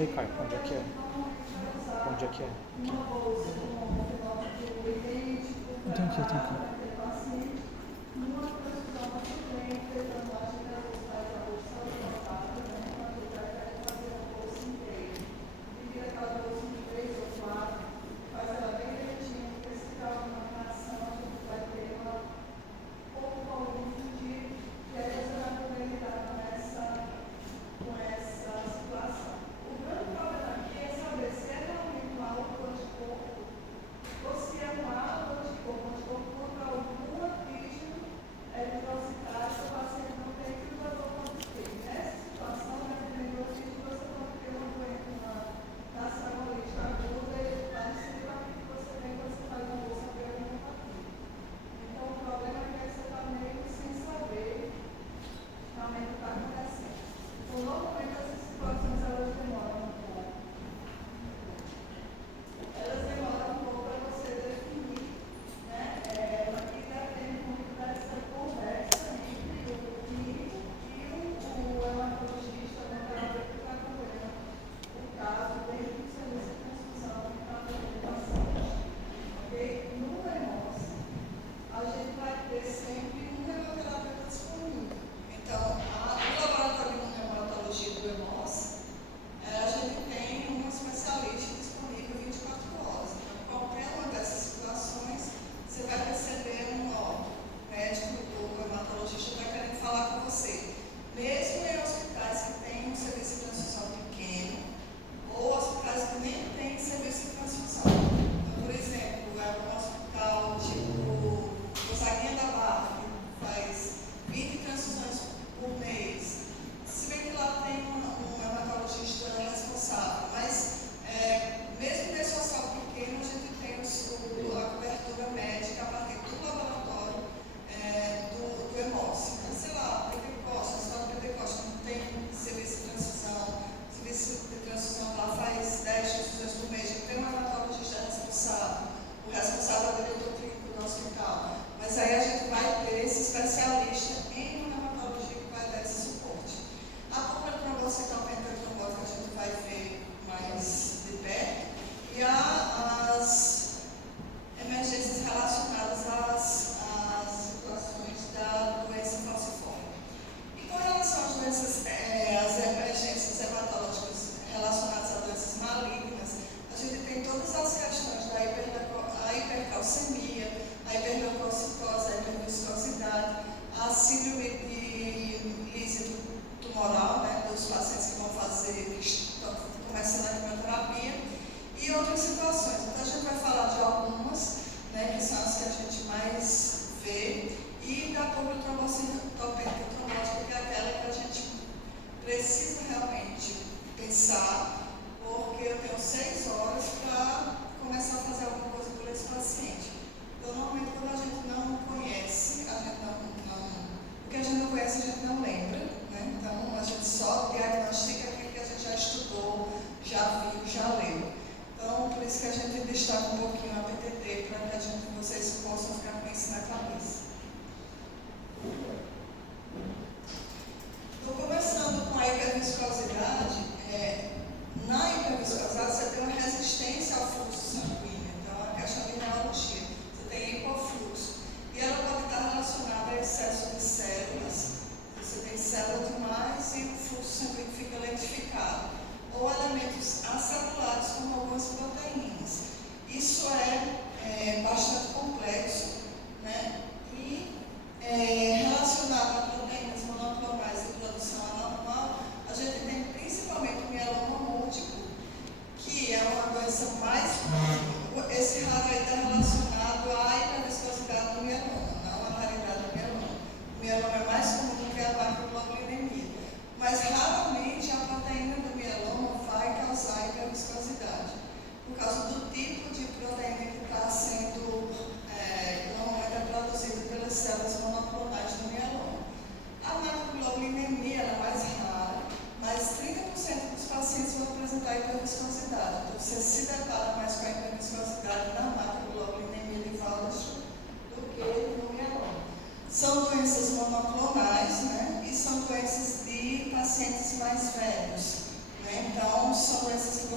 Ei, Caio, onde é que é? Onde é que é? Aqui. Então aqui, tem aqui. São doenças de pacientes mais velhos, né? Então, são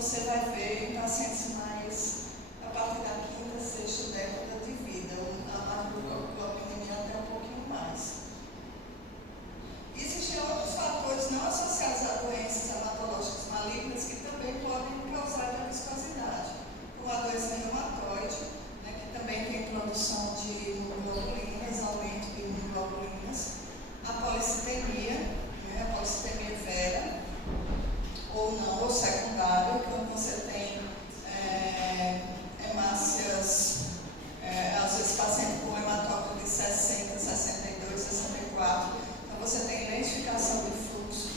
você vai ver em pacientes mais a partir da quinta, sexta década de vida, a macroglobulinemia até um pouquinho mais. Existem outros fatores não associados a doenças hematológicas malignas que também podem causar hiperviscosidade, como a doença reumatoide, né, que também tem produção de imunoglobulinas, aumento de imunoglobulinas, a policitemia, né, a policitemia vera, ou não, ou secundária, quando você tem hemácias, às vezes paciente com hematócrito de 60, 62, 64, então você tem identificação de fluxo,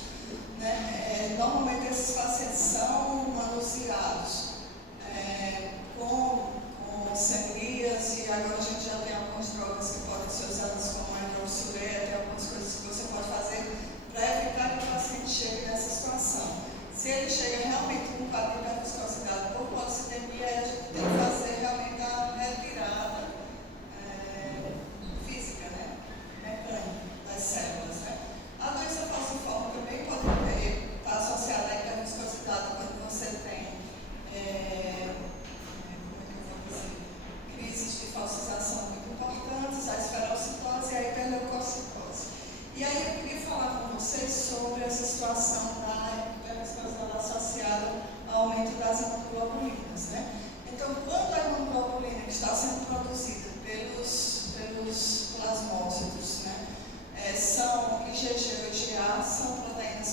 né? Normalmente esses pacientes são manuseados com sangrias, e agora a gente já tem algumas drogas que podem ser usadas como hidroxureta, tem algumas coisas que você pode fazer para evitar que o paciente chegue nessa situação. Se ele chega realmente com um quadro de hiperviscosidade por policitemia, a gente tem que fazer realmente a retirada física, né? Mecânica das células, né? A doença falciforme também pode estar associada à hiperviscosidade quando você tem crises de falsização muito importantes, a esferocitose e a hiperleucocitose. E aí eu queria falar com vocês sobre essa situação da hiperviscosidade associada ao aumento das imunoglobulinas, né? Então, quando a imunoglobulina que está sendo produzida pelos plasmócitos, né, são IgG ou IgA, são proteínas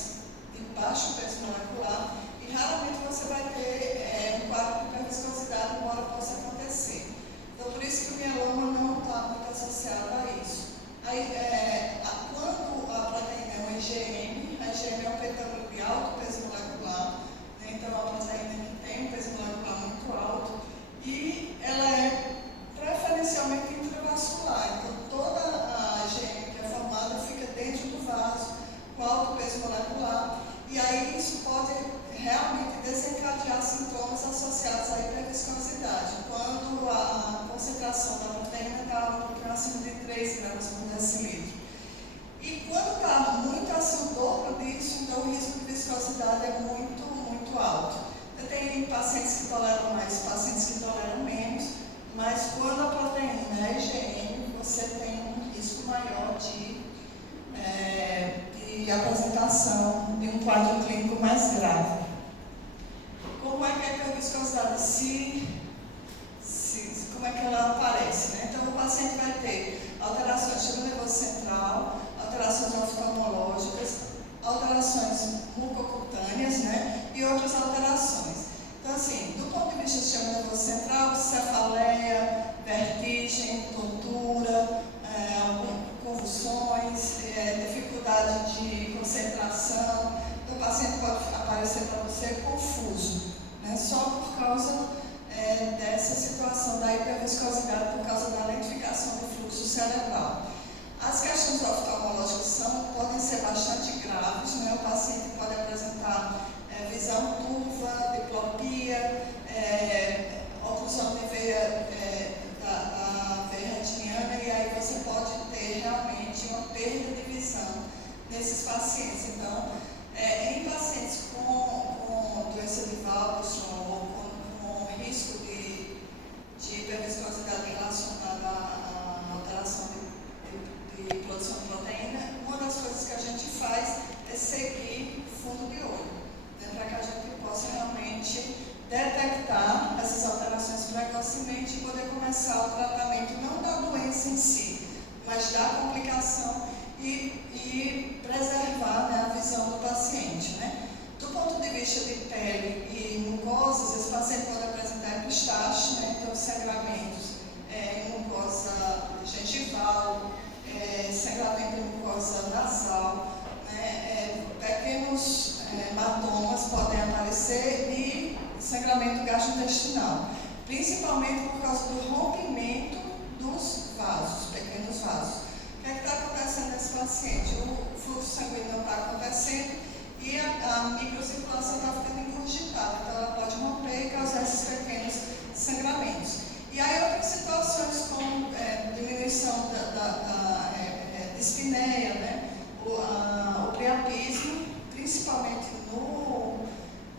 de baixo peso molecular, e raramente você vai ter um quadro de hiperviscosidade, embora possa acontecer. Então, por isso que o mieloma não está muito associado a isso. Aí, quando a proteína é um IgM, a IgM é um petâmero de alto peso molecular, né? Então, é uma proteína que tem um peso molecular muito alto, e ela é preferencialmente intravascular. Então, toda a IgM que é formada fica dentro do vaso, com alto peso molecular, e aí isso pode realmente desencadear sintomas associados à hiperviscosidade, quando a concentração da proteína está um pouquinho acima de 3 gramas por decilitro. E quando está muito acima, o dobro disso, então o risco de viscosidade é muito, muito alto. Eu tenho pacientes que toleram mais, pacientes que toleram menos, mas quando a proteína é IgM, você tem um risco maior de apresentação de um quadro clínico mais grave. Como é que a hiperviscosidade como é que ela aparece, né? Então, o paciente vai ter alterações do sistema nervoso central, alterações oftalmológicas, alterações mucocutâneas, né? E outras alterações. Então, assim, do ponto de vista do sistema nervoso central, cefaleia, vertigem, tontura, convulsões, dificuldade de concentração. Então, o paciente pode aparecer para você confuso, né? Só por causa dessa situação da hiperviscosidade, por causa da lentificação do fluxo cerebral. As questões oftalmológicas podem ser bastante graves, né? O paciente pode apresentar visão turva, diplopia, oclusão de veia da veia retiniana, e aí você pode ter realmente uma perda de visão nesses pacientes. Então, em pacientes com doença de Waldenström ou com risco de hiperviscosidade relacionada à alteração de produção de proteína, uma das coisas que a gente faz é seguir fundo de olho, né, para que a gente possa realmente detectar essas alterações precocemente e poder começar o tratamento não da doença em si, mas da complicação e preservar, né, a visão do paciente, né? Do ponto de vista de pele e mucosas, esse paciente pode apresentar epistaxe, né? Então, sangramentos em mucosa gengival, sangramento em mucosa nasal, né? Pequenos hematomas podem aparecer e sangramento gastrointestinal, principalmente por causa do rompimento dos vasos, pequenos vasos. O que é que está acontecendo nesse paciente? O fluxo sanguíneo não está acontecendo e a microcirculação está ficando engurgitada, então ela pode romper e causar esses pequenos sangramentos. E aí outras situações como diminuição da dispneia, né? O priapismo, principalmente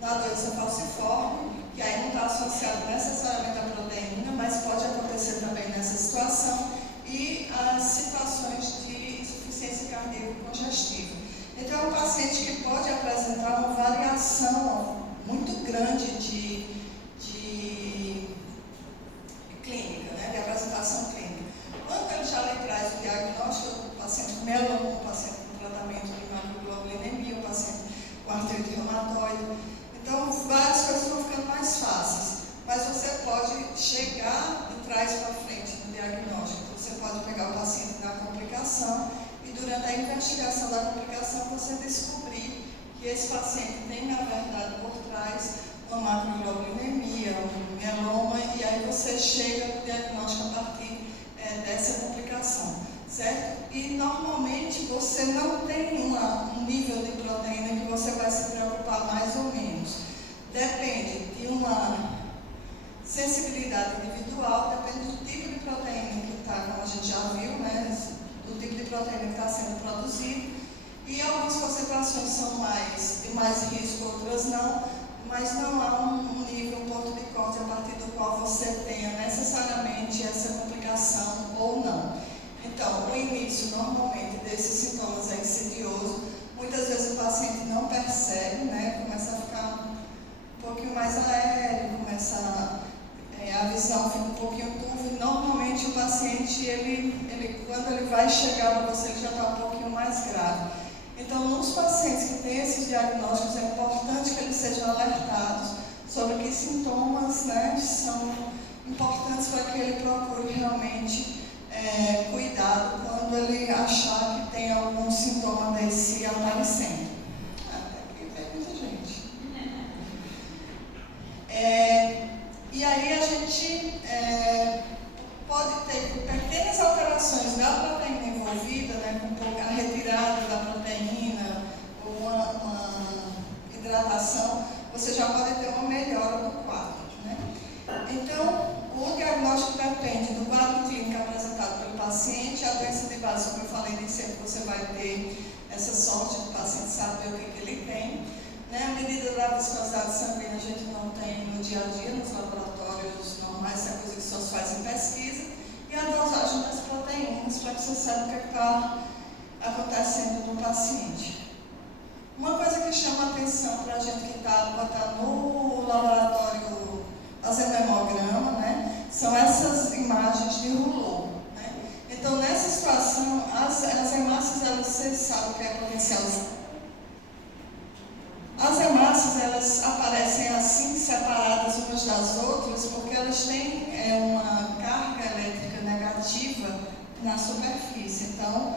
na doença falciforme, associado necessariamente à proteína, mas pode acontecer também nessa situação, e as situações de insuficiência cardíaca congestiva. Então, é um paciente que pode apresentar uma variação muito grande de clínica, né, de apresentação clínica. Quando ele já lhe traz o diagnóstico, o paciente com mieloma, o paciente com tratamento de macroglobulinemia, o paciente com artrite reumatoide. Então, várias coisas vão ficando mais fáceis. Mas você pode chegar de trás para frente no diagnóstico. Então, você pode pegar o paciente na complicação e, durante a investigação da complicação, você descobrir que esse paciente tem, na verdade, por trás uma macroglobulinemia, um mieloma, e aí você chega no diagnóstico a partir dessa complicação, certo? E normalmente você não tem um nível de proteína que você vai se preocupar mais ou menos. Depende de uma sensibilidade individual, depende do tipo de proteína que está, como a gente já viu, né? Do tipo de proteína que está sendo produzido. E algumas concentrações são de mais risco, outras não. Mas não há um nível, um ponto de corte a partir do qual você tenha necessariamente essa complicação ou não. Então, o início, normalmente, desses sintomas é insidioso. Muitas vezes o paciente não percebe, né? Começa a ficar um pouquinho mais aéreo, a visão fica um pouquinho turva. E normalmente o paciente, quando ele vai chegar para você, ele já está um pouquinho mais grave. Então, nos pacientes que têm esses diagnósticos, é importante que eles sejam alertados sobre que sintomas, né, são importantes para que ele procure realmente cuidado quando ele achar que tem algum sintoma desse aparecendo. Aqui tem muita gente. E aí a gente pode ter pequenas alterações da proteína envolvida, né, com a retirada da proteína ou uma hidratação, você já pode ter uma melhora do quadro, né? Então, o diagnóstico depende do quadro clínico apresentado pelo paciente. A doença de base, como eu falei, nem sempre você vai ter essa sorte do paciente saber o que ele tem, né? A medida da viscosidade sanguínea a gente não tem no dia a dia, nos laboratórios normais, isso é coisa que só se faz em pesquisa. E a dosagem das proteínas, para que você saiba o que está acontecendo no paciente. Uma coisa que chama a atenção para a gente que está no laboratório fazendo hemograma, né, são essas imagens de Rouleau, né? Então, nessa situação, as hemácias, você sabe o que é potencial. As hemácias, elas aparecem assim, separadas umas das outras, porque elas têm uma carga elétrica negativa na superfície. Então,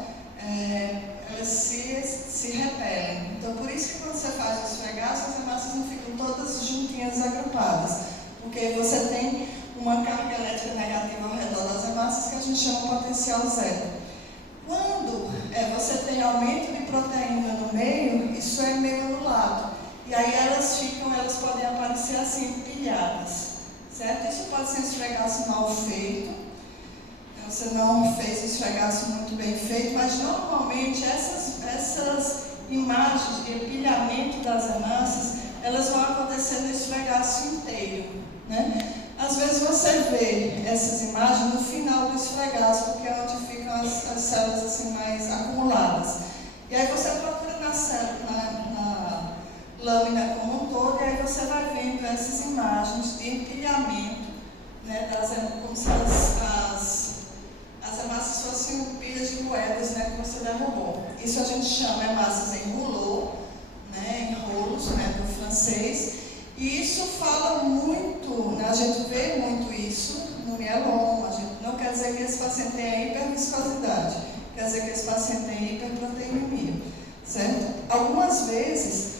elas se repelem. Então, por isso que quando você faz o esfregaço, as hemácias não ficam todas juntinhas, agrupadas, porque você tem uma carga elétrica negativa ao redor das hemácias que a gente chama de potencial zero. Quando você tem aumento de proteína no meio, isso é meio anulado. E aí elas podem aparecer assim, empilhadas, certo? Isso pode ser um esfregaço mal feito. Você não fez o esfregaço muito bem feito, mas normalmente essas imagens de empilhamento das hemácias, elas vão acontecer no esfregaço inteiro, né? Às vezes você vê essas imagens no final do esfregaço, porque é onde ficam as células assim mais acumuladas. E aí você procura na lâmina como um todo, e aí você vai vendo essas imagens de empilhamento, né, como se as hemácias fossem pilhas de moedas, né, que você derrubou. Isso a gente chama hemácias em rouleau, né, em rolos, né, do francês. E isso fala muito, né, a gente vê muito isso no mieloma. Não quer dizer que esse paciente tenha hiperviscosidade, quer dizer que esse paciente tem hiperproteinemia, certo? Algumas vezes,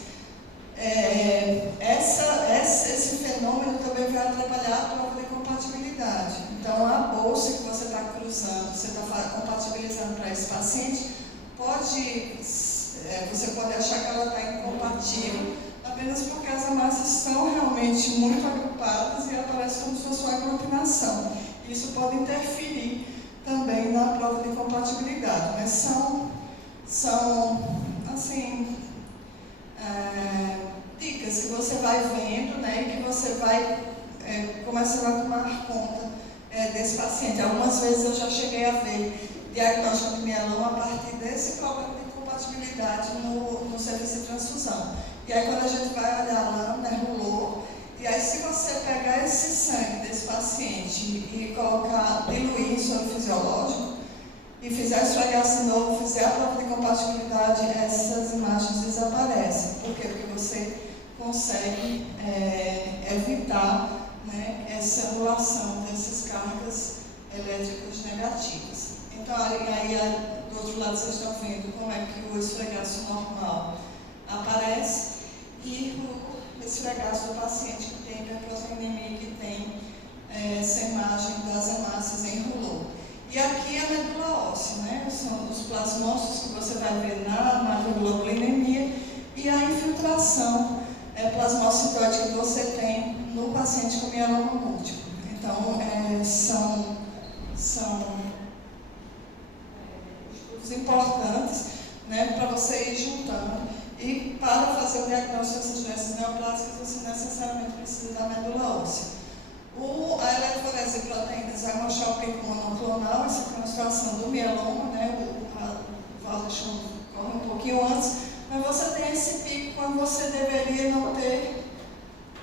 esse fenômeno também vai atrapalhar a prova de compatibilidade. Então, a bolsa que você está cruzando, você está compatibilizando para esse paciente, você pode achar que ela está incompatível, apenas porque as hemácias são realmente muito agrupadas e aparece como se fosse uma aglutinação. Isso pode interferir também na prova de compatibilidade, mas são assim, dicas que você vai vendo, né, e que você vai começaram a tomar conta desse paciente. Algumas vezes eu já cheguei a ver diagnóstico de mieloma a partir desse problema de compatibilidade no serviço de transfusão. E aí quando a gente vai olhar lá, né, rolou, e aí se você pegar esse sangue desse paciente e colocar, diluir em soro fisiológico, e fizer esfregaço de novo, fizer a prova de compatibilidade, essas imagens desaparecem. Por quê? Porque você consegue evitar, né, essa anulação dessas cargas elétricas negativas. Então, aí do outro lado vocês estão vendo como é que o esfregaço normal aparece e o esfregaço do paciente que tem hiperproteinemia, que tem essa imagem das hemácias em rolô. E aqui a medula óssea, né? São os plasmócitos que você vai ver na macroglobulinemia e a infiltração plasmocitóide que você tem no paciente com mieloma múltiplo. Então, são estudos importantes, né, para você ir juntando. E para fazer o diagnóstico dessas doenças neoplásicas, você necessariamente precisa da medula óssea. A eletroforese de proteínas vai mostrar o pico monoclonal, essa é uma situação do mieloma, né? O Valdeschon corre um pouquinho antes, mas você tem esse pico quando você deveria não ter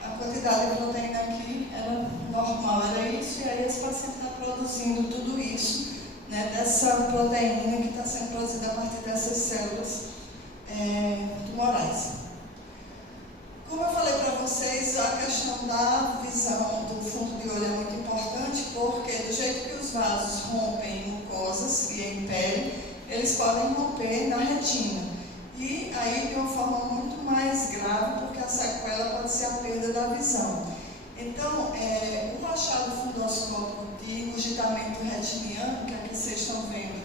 a quantidade de proteína aqui, era normal, era isso, e aí esse paciente está produzindo tudo isso, né, dessa proteína que está sendo produzida a partir dessas células tumorais. Como eu falei para vocês, a questão da visão do fundo de olho é muito importante, porque do jeito que os vasos rompem em mucosas e em pele, eles podem romper na retina. E aí de uma forma muito mais grave, porque a sequela pode ser a perda da visão. Então, o achado fundoscópico de engurgitamento retiniano, que aqui vocês estão vendo,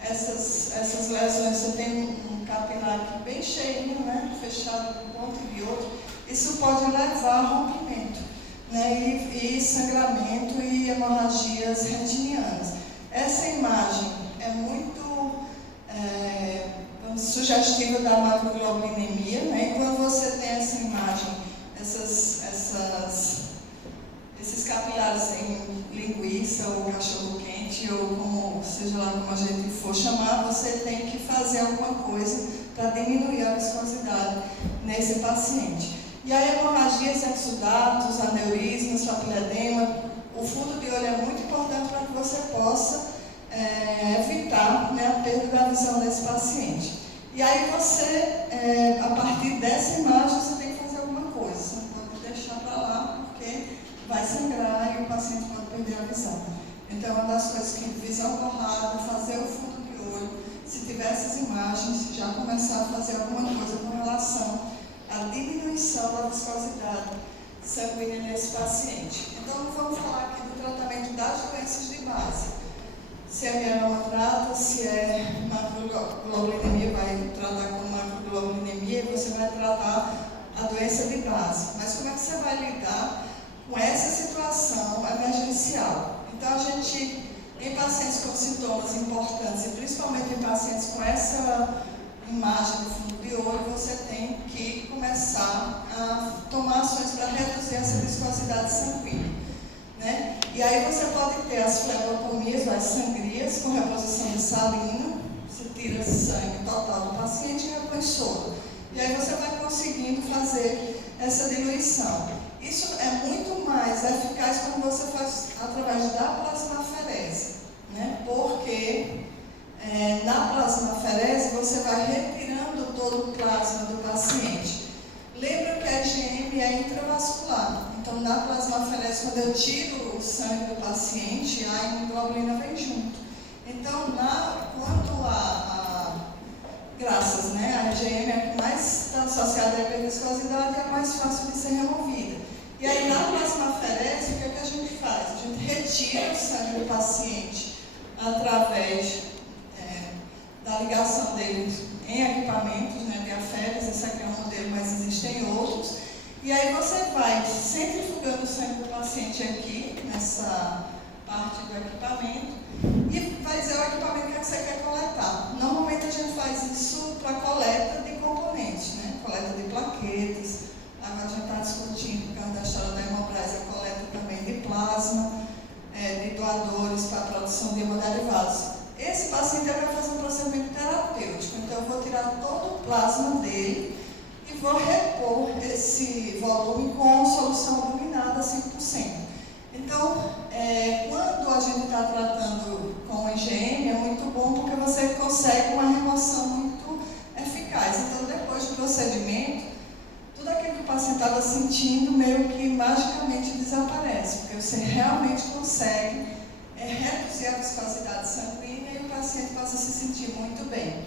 essas lesões, você tem um capilar aqui bem cheinho, né, fechado de um ponto e de outro, isso pode levar a rompimento, né, e sangramento e hemorragias retinianas. Essa imagem é muito sugestiva da macroglobulinemia, né, e quando você tem essa imagem, esses capilares em linguiça ou cachorro-quente, ou como, seja lá como a gente for chamar, você tem que fazer alguma coisa para diminuir a viscosidade nesse paciente. E a hemorragias, exudatos, aneurismas, papiledema, o fundo de olho é muito importante para que você possa evitar, né, a perda da visão desse paciente. E aí você, a partir dessa imagem, você tem que fazer alguma coisa, você não pode deixar para lá, porque vai sangrar e o paciente pode perder a visão. Então, uma das coisas que visão borrada, fazer o fundo de olho, se tiver essas imagens, já começar a fazer alguma coisa com relação à diminuição da viscosidade sanguínea nesse paciente. Então, vamos falar aqui do tratamento das doenças de base. Se é mieloma trata, se é macroglobulinemia, vai tratar com macroglobulinemia, você vai tratar a doença de base. Mas como é que você vai lidar com essa situação emergencial? Então, a gente, em pacientes com sintomas importantes, e principalmente em pacientes com essa imagem do fundo de olho, você tem que começar a tomar ações para reduzir essa viscosidade sanguínea, né? E aí você pode ter as flebotomias, as sangrias, com reposição de salina, você tira sangue total do paciente e repõe soro. E aí você vai conseguindo fazer essa diluição. Isso é muito mais eficaz quando você faz através da plasmaferese, né? Porque na plasmaferese você vai retirando todo o plasma do paciente. Lembra que a IgM é intravascular, então na plasmaferese, quando eu tiro o sangue do paciente, a hemoglobina vem junto. Então, graças, né, a IgM é a que mais está associada à hiperviscosidade e é mais fácil de ser removida. E aí na plasmaferese, o que é que a gente faz? A gente retira o sangue do paciente através da ligação dele em equipamentos, né, diaféres, esse aqui é um modelo, mas existem outros. E aí você vai centrifugando o sangue do paciente aqui, nessa parte do equipamento, e vai dizer o equipamento que você quer coletar. Normalmente a gente faz isso para coleta de componentes, né, coleta de plaquetas. Agora a gente está discutindo, por causa da história da Hemobrás, a coleta plasma de doadores para a produção de hemoderivados. Esse paciente vai fazer um procedimento terapêutico, então eu vou tirar todo o plasma dele e vou repor esse volume com solução albuminada 5%. Então, quando a gente está tratando com IgM, é muito bom porque você consegue uma remoção muito eficaz. Então, depois do procedimento, tudo aquilo que o paciente estava sentindo meio que magicamente desaparece, porque você realmente consegue reduzir a viscosidade sanguínea e o paciente passa a se sentir muito bem.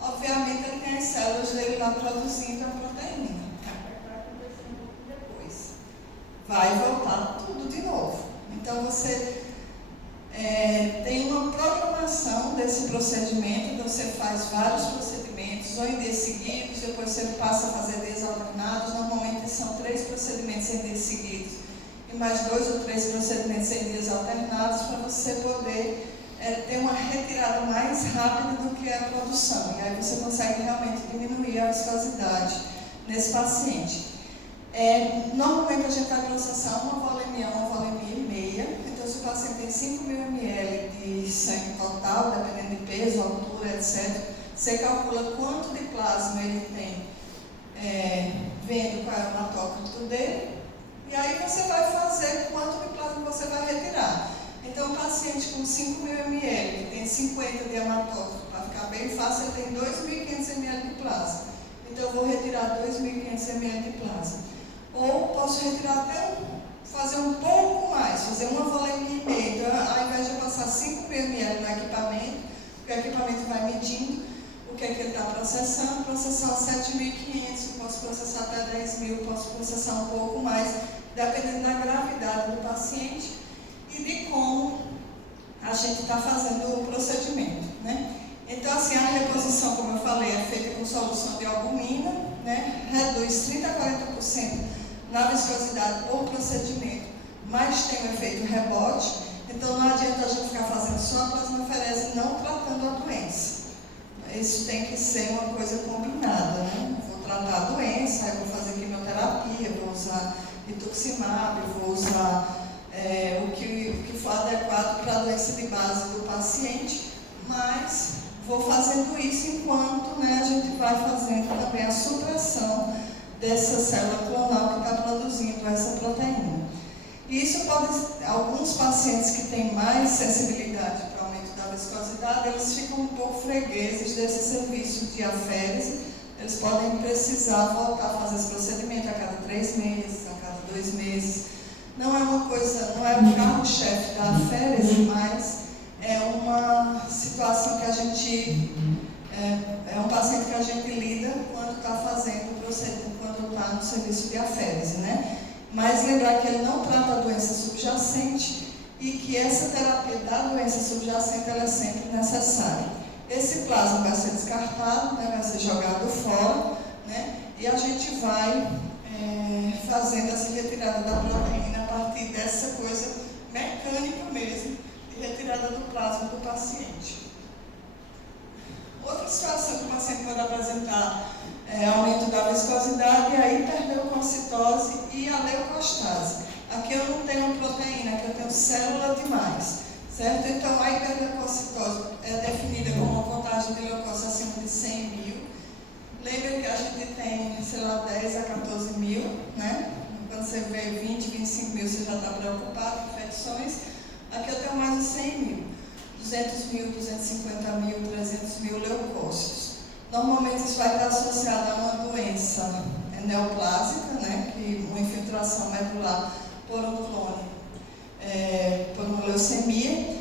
Obviamente, ele tem as células dele lá produzindo a proteína. Vai acontecer um pouco depois. Vai voltar tudo de novo. Então, você tem uma programação desse procedimento, então você faz vários procedimentos, ou em dias seguidos, depois você passa a fazer dias alternados. Normalmente são 3 procedimentos em dias seguidos e mais 2 ou 3 procedimentos em dias alternados para você poder ter uma retirada mais rápida do que a produção. E aí você consegue realmente diminuir a viscosidade nesse paciente. Normalmente a gente vai processar uma volemia e meia. Então, se o paciente tem 5.000 ml de sangue total, dependendo de peso, altura, etc., você calcula quanto de plasma ele tem, vendo qual é o hematócrito dele, e aí você vai fazer quanto de plasma você vai retirar. Então, o paciente com 5.000 ml, que tem 50 de hematócrito, para ficar bem fácil, ele tem 2.500 ml de plasma. Então, eu vou retirar 2.500 ml de plasma. Ou posso retirar até fazer um pouco mais, fazer uma volemia e meia. Então, ao invés de eu passar 5.000 ml no equipamento, o equipamento vai medindo o que é que ele está processando, processar 7.500, posso processar até 10.000, posso processar um pouco mais, dependendo da gravidade do paciente e de como a gente está fazendo o procedimento, né? Então, assim, a reposição, como eu falei, é feita com solução de albumina, né? Reduz 30% a 40% na viscosidade por procedimento, mas tem um efeito rebote. Então, não adianta a gente ficar fazendo só a plasmaferese não tratando a doença. Isso tem que ser uma coisa combinada, né? Eu vou tratar a doença, aí vou fazer quimioterapia, vou usar rituximab, vou usar o que for adequado para a doença de base do paciente, mas vou fazendo isso enquanto, né, a gente vai fazendo também a supressão dessa célula clonal que está produzindo essa proteína. E isso pode, alguns pacientes que têm mais sensibilidade para o aumento da viscosidade, eles ficam um pouco fregueses desse serviço de aférese. Eles podem precisar voltar a fazer esse procedimento a cada 3 meses, a cada 2 meses. Não é uma coisa, não é o carro-chefe da aférese, mas é uma situação que a gente, é um paciente que a gente lida quando está fazendo o procedimento, quando está no serviço de aférese, né? Mas lembrar que ele não trata a doença subjacente e que essa terapia da doença subjacente ela é sempre necessária. Esse plasma vai ser descartado, né, vai ser jogado fora, né, e a gente vai fazendo essa retirada da proteína a partir dessa coisa mecânica mesmo, de retirada do plasma do paciente. Outra situação que o paciente pode apresentar aumento da viscosidade é a hiperleucocitose e a leucostase. Aqui eu não tenho proteína, aqui eu tenho célula demais, certo? Então, a hiperleucocitose é definida como uma contagem de leucócitos acima de 100.000. Lembre que a gente tem, sei lá, 10 a 14 mil, né? Quando você vê 20, 25 mil, você já está preocupado com infecções. Aqui eu tenho mais de 100 mil, 200 mil, 250 mil, 300 mil leucócitos. Normalmente isso vai estar associado a uma doença neoplásica, né? Que uma infiltração medular por um clone, por uma leucemia.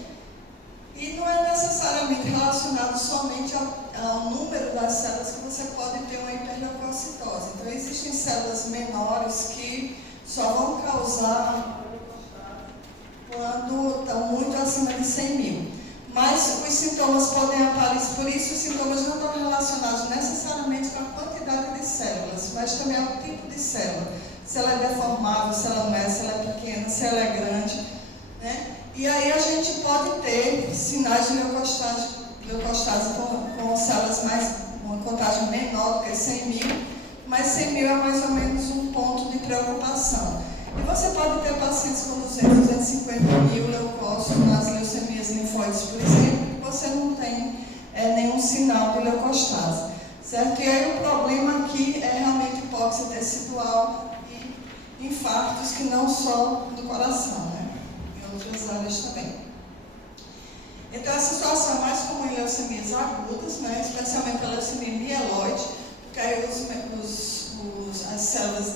E não é necessariamente relacionado somente ao número das células que você pode ter uma hiperleucocitose. Então, existem células menores que só vão causar quando estão muito acima de 100 mil. Mas os sintomas podem aparecer, por isso os sintomas não estão relacionados necessariamente com a quantidade de células, mas também ao tipo de célula. Se ela é deformável, se ela não é, se ela é pequena, se ela é grande, né? E aí a gente pode ter sinais de leucostase com células mais, uma contagem menor do que 100 mil, mas 100 mil é mais ou menos um ponto de preocupação. E você pode ter pacientes com 200, 250 mil leucócitos nas leucemias linfóides, por exemplo, que você não tem nenhum sinal de leucostase, certo? E aí o problema aqui é realmente hipóxia tecidual e infartos que não só do coração, né? Em outras áreas também. Então, essa situação é mais comum em leucemias agudas, né? Especialmente a leucemia mieloide, porque aí as células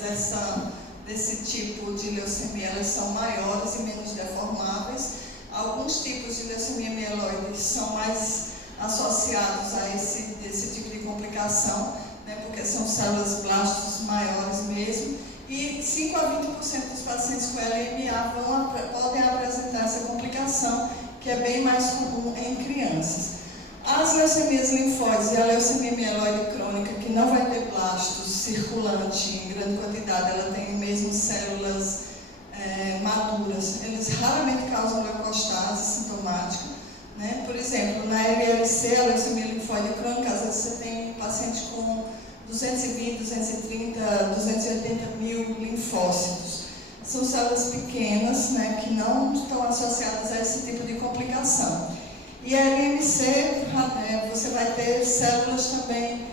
desse tipo de leucemia elas são maiores e menos deformáveis. Alguns tipos de leucemia mieloide são mais associados a esse tipo de complicação, né? Porque são células blastos maiores mesmo. E 5 a 20% dos pacientes com LMA podem apresentar essa complicação, que é bem mais comum em crianças. As leucemias linfóides e a leucemia mieloide crônica, que não vai ter blastos circulante em grande quantidade, ela tem mesmo células maduras, eles raramente causam leucostase sintomática, né? Por exemplo, na LLC, a leucemia linfóide crônica, às vezes você tem um paciente com 220, 230, 280 mil linfócitos. São células pequenas, né, que não estão associadas a esse tipo de complicação. E a LMC, você vai ter células também,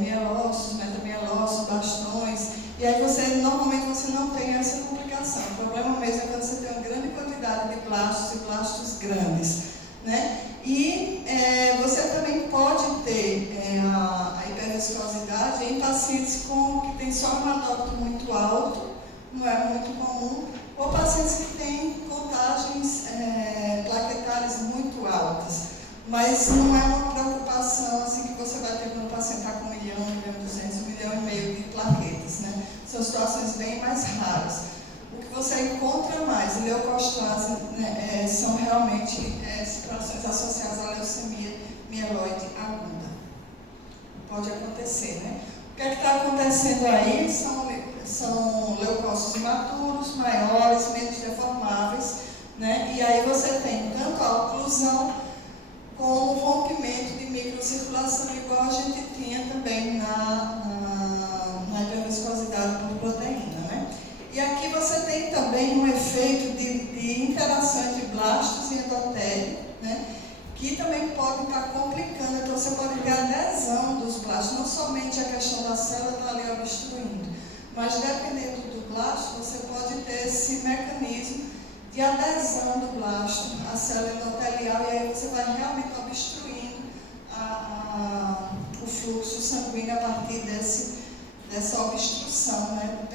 mielócitos, metamielócitos, bastões, e aí normalmente você não tem essa complicação. O problema mesmo é quando você tem uma grande quantidade de blastos e blastos grandes, né? E você também pode ter a hiperviscosidade em pacientes que têm só um hemadócrito muito alto, não é muito comum, ou pacientes que têm contagens plaquetárias muito altas. Mas não é uma preocupação assim que você vai ter quando o paciente está com 1 milhão, 1.200.000, 1,5 milhão de plaquetas, né? São situações bem mais raras. O que você encontra mais em leucostase, né, são realmente situações associadas à leucemia mieloide aguda. Pode acontecer, né? O que está acontecendo aí são leucócitos imaturos, maiores, menos deformáveis, né? E aí você tem tanto a oclusão como o rompimento de microcirculação, igual a gente tinha também na hiperviscosidade por proteína, né? E aqui você tem também um efeito de interação entre blastos e endotélio, né? Que também pode estar complicando, então você pode ter adesão dos blastos, não somente a questão da célula estar ali obstruindo, mas dependendo do blasto, você pode ter esse mecanismo de adesão do blasto à célula endotelial, e aí você vai realmente obstruindo o fluxo sanguíneo a partir dessa obstrução, né, de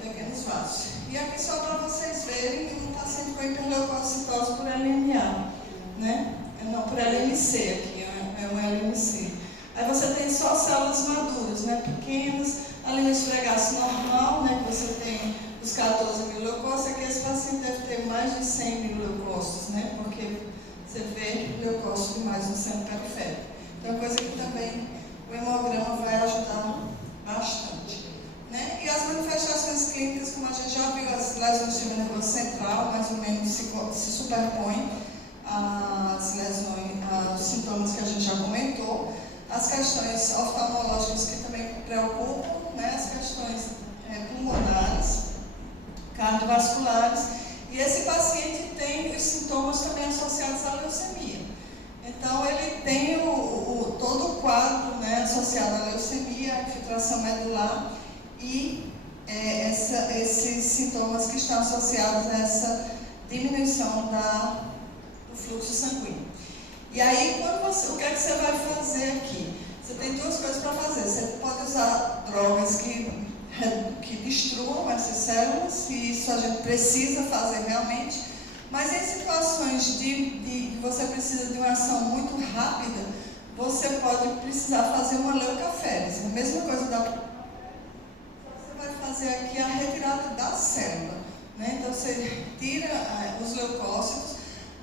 pequenos vasos. E aqui só para vocês verem um paciente com hiperleucocitose por LMA, né? Não, por LMC aqui, é um LMC. Aí você tem só células maduras, né, pequenas, ali no esfregaço normal, né, que você tem os 14 mil leucócitos, aqui esse paciente deve ter mais de 100 mil leucócitos, né, porque você vê leucócitos demais no centro periférico. Então, é coisa que também o hemograma vai ajudar bastante, né? E as manifestações clínicas, como a gente já viu, as lesões do sistema nervoso central, mais ou menos se superpõem às lesões, aos sintomas que a gente já comentou, as questões oftalmológicas que também preocupam, né? As questões pulmonares, cardiovasculares, e esse paciente tem os sintomas também associados à leucemia. Então, ele tem todo o quadro, né, associado à leucemia, à infiltração medular e esses sintomas que estão associados a essa diminuição do fluxo sanguíneo. E aí, o que é que você vai fazer aqui? Você tem duas coisas para fazer. Você pode usar drogas que destruam essas células, e isso a gente precisa fazer realmente, mas em situações de você precisa de uma ação muito rápida, você pode precisar fazer uma leucaférese. A mesma coisa você vai fazer aqui a retirada da célula, né? Então você tira os leucócitos.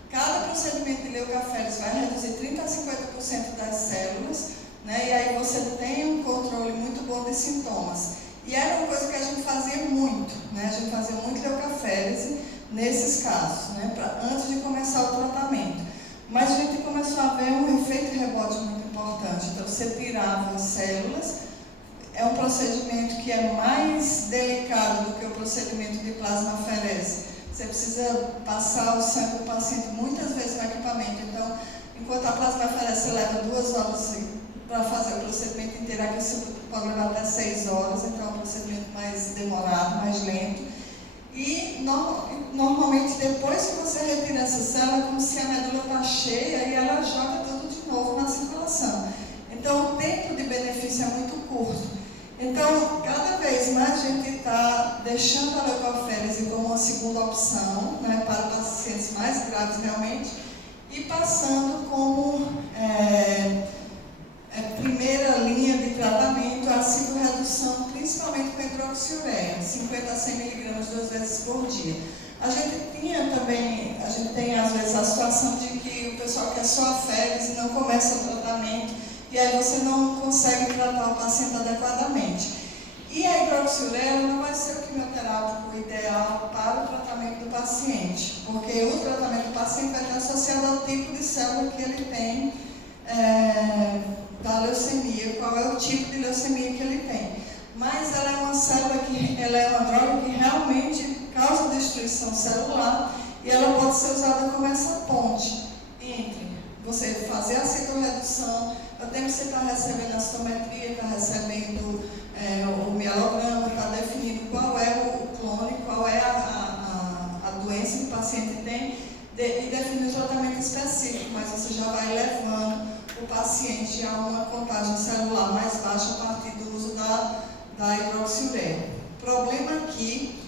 Cada procedimento de leucaférese vai reduzir 30 a 50% das células, né? E aí você tem um controle muito bom de sintomas. E era uma coisa que a gente fazia muito, né? A gente fazia muito leucaférese nesses casos, né? Antes de começar o tratamento. Mas a gente começou a ver um efeito rebote muito importante. Então, você tirava as células, é um procedimento que é mais delicado procedimento de plasmaferese. Você precisa passar o sangue do paciente muitas vezes no equipamento. Então, enquanto a plasmaferese você leva 2 horas para fazer o procedimento inteiro, aqui você pode levar até 6 horas, então é um procedimento mais demorado, mais lento. E normalmente depois que você retira essa célula, é como se a medula está cheia e ela joga tudo de novo na circulação. Então o tempo de benefício é muito curto. Então, cada vez mais a gente está deixando a leucoférese como uma segunda opção, né, para pacientes mais graves realmente, e passando como primeira linha de tratamento a ciclorredução, principalmente com hidroxiureia, 50 a 100 mg 2 vezes por dia. A gente tem às vezes a situação de que o pessoal quer só a férese e não começa o tratamento, e aí você não consegue tratar o paciente adequadamente. E a hidroxiureia não vai ser o quimioterápico ideal para o tratamento do paciente, porque o tratamento do paciente vai estar associado ao tipo de célula que ele tem da leucemia, qual é o tipo de leucemia que ele tem. Mas ela é uma droga que realmente causa destruição celular e ela pode ser usada como essa ponte entre você fazer a ciclorredução, ao tempo que você está recebendo a citometria, está recebendo o mielograma, está definindo qual é o clone, qual é a doença que o paciente tem e definindo o tratamento específico, mas você já vai levando o paciente a uma contagem celular mais baixa a partir do uso da hidroxiureia. O problema aqui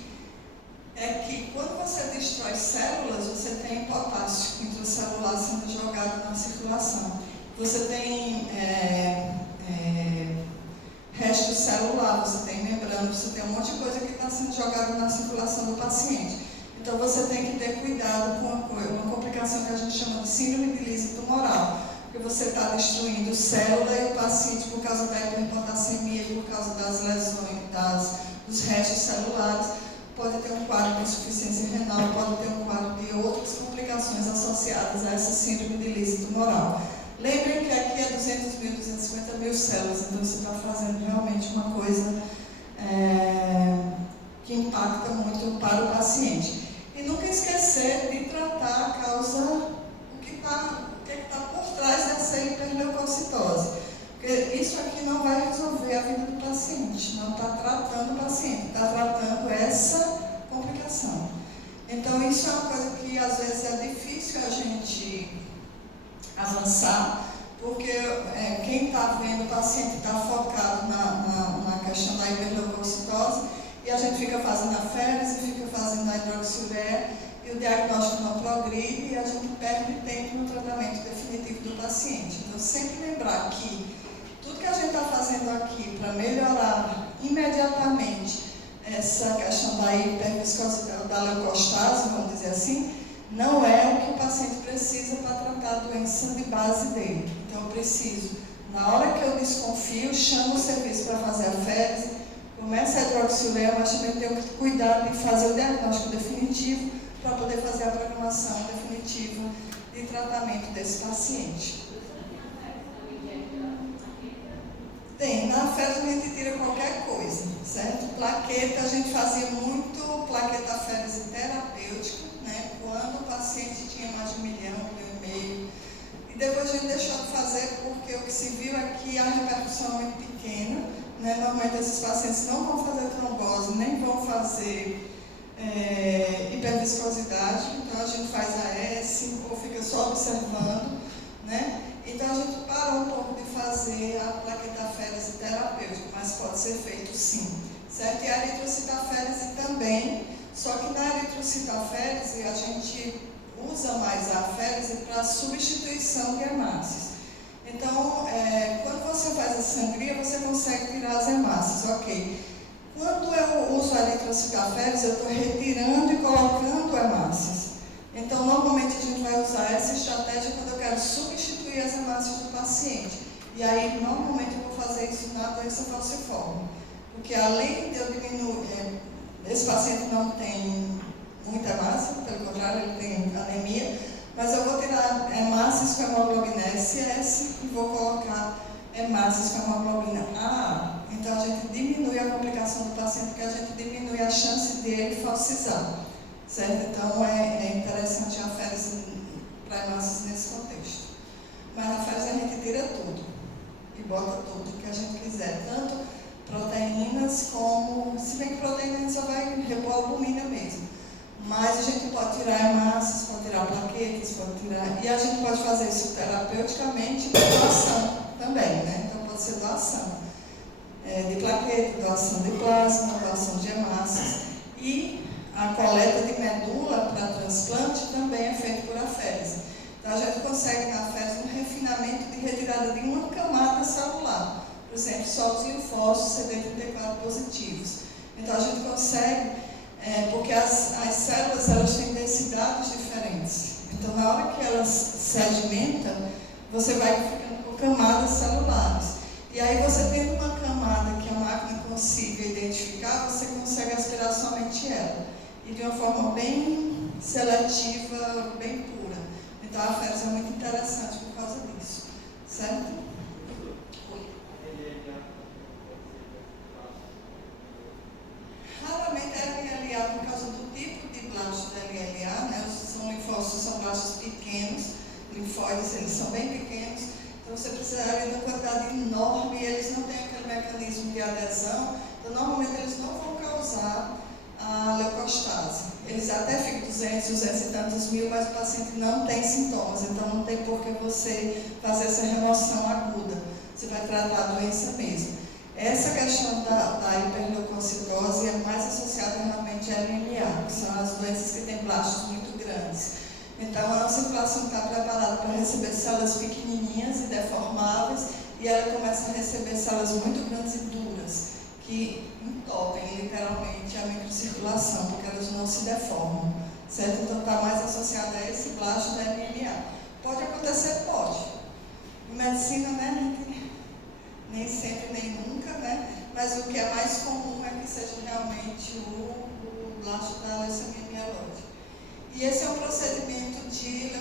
é que quando você destrói células, você tem potássio intracelular sendo jogado na circulação. Você tem resto celular, você tem membrana, você tem um monte de coisa que está sendo jogada na circulação do paciente. Então você tem que ter cuidado com uma complicação que a gente chama de síndrome de lise tumoral, porque você está destruindo célula e o paciente, por causa da hiperpotassemia, por causa das lesões, dos restos celulares, pode ter um quadro de insuficiência renal, pode ter um quadro de outras complicações associadas a essa síndrome de lise tumoral. Lembrem que aqui é 200 mil, 250 mil células, então você está fazendo realmente uma coisa que impacta muito para o paciente. E nunca esquecer de tratar a causa, o que está por trás dessa hiperleucocitose. Porque isso aqui não vai resolver a vida do paciente, não está tratando o paciente, está tratando essa complicação. Então isso é uma coisa que às vezes é difícil a gente avançar, porque quem está vendo o paciente está focado na questão da hiperleucocitose e a gente fica fazendo a férese, fica fazendo a hidroxiureia e o diagnóstico não progride e a gente perde tempo no tratamento definitivo do paciente. Então sempre lembrar que tudo que a gente está fazendo aqui para melhorar imediatamente essa questão da hiperviscosidade, da leucostase, vamos dizer assim, não é o que o paciente precisa para tratar a doença de base dele. Então eu preciso, na hora que eu desconfio, chamo o serviço para fazer a férese, começa a hidroxiureia, mas também tenho que cuidar de fazer o diagnóstico definitivo para poder fazer a programação definitiva de tratamento desse paciente. Tem, na férese a gente tira qualquer coisa, certo? Plaqueta, a gente fazia muito plaqueta férese terapêutica, né? Quando o paciente tinha mais de 1 milhão, 1,5 milhão. E depois a gente deixou de fazer porque o que se viu é que a repercussão é muito pequena, né? Normalmente esses pacientes não vão fazer trombose, nem vão fazer hiperviscosidade, então a gente faz AS ou fica só observando, né? Então a gente parou um pouco de fazer a plaquetaférese terapêutica, mas pode ser feito sim, certo? E a eritrocitaférese também, só que na eritrocitaférese a gente usa mais a férese para substituição de hemácias. Então, quando você faz a sangria, você consegue tirar as hemácias, ok. Quando eu uso a eritrocitaférese, eu estou retirando e colocando hemácias. Então, normalmente a gente vai usar essa estratégia quando eu quero substituir as hemácias do paciente. E aí, normalmente eu vou fazer isso na doença falciforme. Porque além de eu diminuir, esse paciente não tem muita hemácia, pelo contrário, ele tem anemia, mas eu vou tirar hemácias com hemoglobina SS e vou colocar hemácias com hemoglobina A. Então, a gente diminui a complicação do paciente, porque a gente diminui a chance dele falsizar, certo? Então, é interessante a férise para hemácias nesse contexto. Mas a férise a gente tira tudo, e bota tudo que a gente quiser, tanto proteínas como, se bem que proteína a gente só vai repor a albumina mesmo, mas a gente pode tirar hemácias, pode tirar plaquetas, pode tirar, e a gente pode fazer isso terapeuticamente com doação também, né? Então pode ser doação de plaqueta, doação de plasma, doação de hemácias, e a coleta de medula para transplante também é feita por aférese. Então a gente consegue na aférese um refinamento de retirada de uma camada celular. Por exemplo, só os linfócitos CD34 positivos. Então, a gente consegue, porque as células elas têm densidades diferentes. Então, na hora que elas sedimentam, você vai ficando com camadas celulares. E aí, você tendo uma camada que a máquina consiga identificar, você consegue aspirar somente ela. E de uma forma bem seletiva, bem pura. Então, a aférese é muito interessante por causa disso. Certo? Raramente é LLA por causa do tipo de blasto da LLA, né? São linfócitos, são blastos pequenos, linfóides, eles são bem pequenos, então você precisaria de uma quantidade enorme e eles não têm aquele mecanismo de adesão, então normalmente eles não vão causar a leucostase. Eles até ficam 200 e tantos mil, mas o paciente não tem sintomas, então não tem por que você fazer essa remoção aguda, você vai tratar a doença mesmo. Essa questão da hiperleucocitose é mais associada realmente à LMA, que são as doenças que têm blastos muito grandes. Então, a circulação está preparada para receber células pequenininhas e deformáveis, e ela começa a receber células muito grandes e duras, que entopem literalmente a microcirculação, porque elas não se deformam, certo? Então, está mais associada a esse blasto da LMA. Pode acontecer? Pode. Em medicina, né, nem sempre, nem nunca, né? Mas o que é mais comum é que seja realmente o blasto da leucemia mieloide. E esse é um procedimento de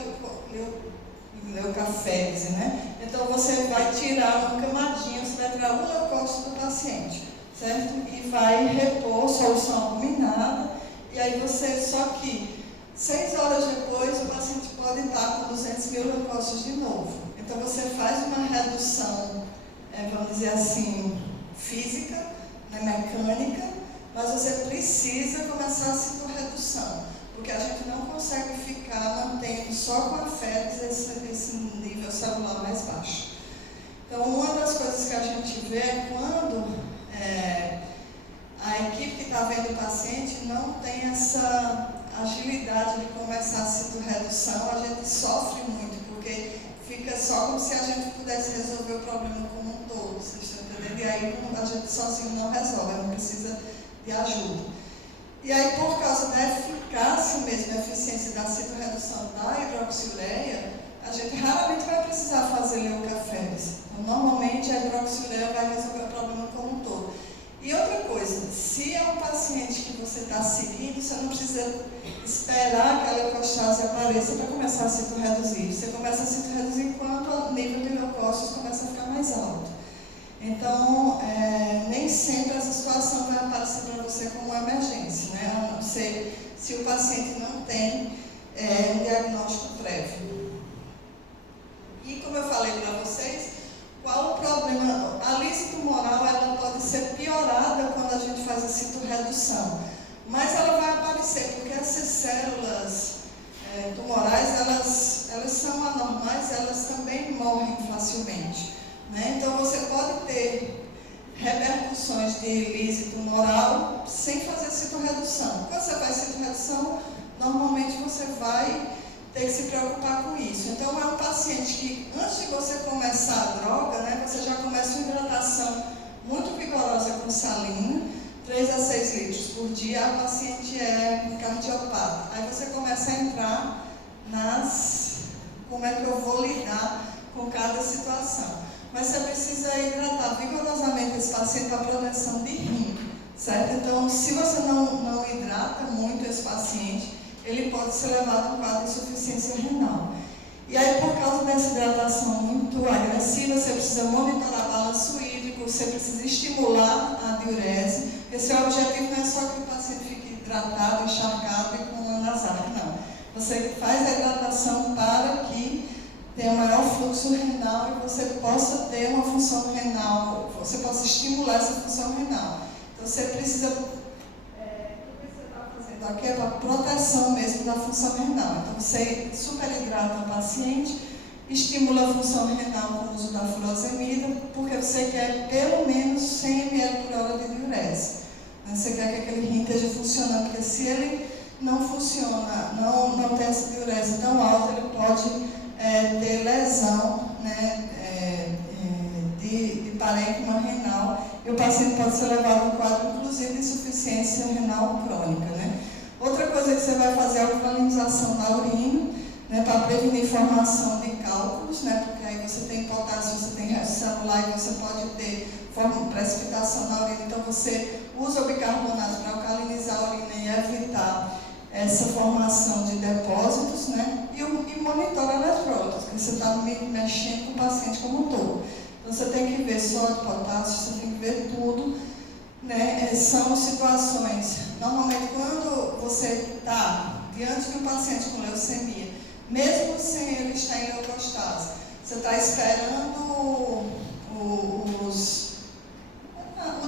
leucaférese, né? Então você vai tirar uma camadinha, você vai tirar um leucócito do paciente, certo? E vai repor solução albuminada, e aí você, só que 6 horas depois o paciente pode estar com 200 mil leucócitos de novo. Então você faz uma redução, vamos dizer assim, física, né, mecânica, mas você precisa começar a ciclorredução, porque a gente não consegue ficar mantendo só com a férise esse nível celular mais baixo. Então, uma das coisas que a gente vê é quando a equipe que está vendo o paciente não tem essa agilidade de começar a ciclorredução, a gente sofre muito, porque fica só como se a gente pudesse resolver o problema como um todo, vocês estão entendendo? E aí a gente sozinho não resolve, a gente precisa de ajuda. E aí, por causa da eficácia mesmo, da eficiência da ciclorredução da hidroxiureia, a gente raramente vai precisar fazer leucaférese. Então, normalmente a hidroxiureia vai resolver o problema como um todo. E outra coisa, se é um paciente que você está seguindo, você não precisa esperar que a leucostase apareça para começar a ciclorreduzir. Você começa a ciclorreduzir quando o nível de leucócitos começa a ficar mais alto. Então, nem sempre essa situação vai aparecer para você como uma emergência, né? A não ser se o paciente não tem um diagnóstico prévio. E como eu falei para vocês, qual o problema? A lise tumoral ela pode ser piorada quando a gente faz a ciclorredução, mas ela vai aparecer porque essas células tumorais, elas são anormais, elas também morrem facilmente, né? Então você pode ter repercussões de lise tumoral sem fazer ciclorredução. Quando você faz ciclorredução, normalmente você vai ter que se preocupar com isso. Então, é um paciente que, antes de você começar a droga, né, você já começa uma hidratação muito vigorosa com salina, 3 a 6 litros por dia, a paciente é cardiopata. Aí você começa a entrar como é que eu vou lidar com cada situação. Mas você precisa hidratar vigorosamente esse paciente para proteção de rim, certo? Então, se você não hidrata muito esse paciente, ele pode ser levado a um quadro de insuficiência renal. E aí, por causa dessa hidratação muito agressiva, você precisa monitorar balanço hídrico, você precisa estimular a diurese, porque seu objetivo não é só que o paciente fique hidratado, encharcado e com uma nasária, não. Você faz a hidratação para que tenha maior fluxo renal e você possa ter uma função renal, você possa estimular essa função renal. Então, você precisa... aqui é para proteção mesmo da função renal. Então, você superidrata o paciente, estimula a função renal com o uso da furosemida, porque você quer pelo menos 100 ml por hora de diurese. Você quer que aquele rim esteja funcionando, porque se ele não funciona, não tem essa diurese tão alta, ele pode ter lesão, né, de parênquima renal, e o paciente pode ser levado a um quadro, inclusive, de insuficiência renal crônica, né? Outra coisa que você vai fazer é a alcalinização da urina, né, para prevenir formação de cálculos, né, porque aí você tem potássio, você tem resto celular e você pode ter precipitação na urina. Então, você usa o bicarbonato para alcalinizar a urina e evitar essa formação de depósitos, né, e monitora eletrólitos, porque você está mexendo com o paciente como um todo. Então, você tem que ver sódio, potássio, você tem que ver tudo, né? São situações, normalmente quando você está diante de um paciente com leucemia, mesmo sem ele estar em leucostase, você está esperando o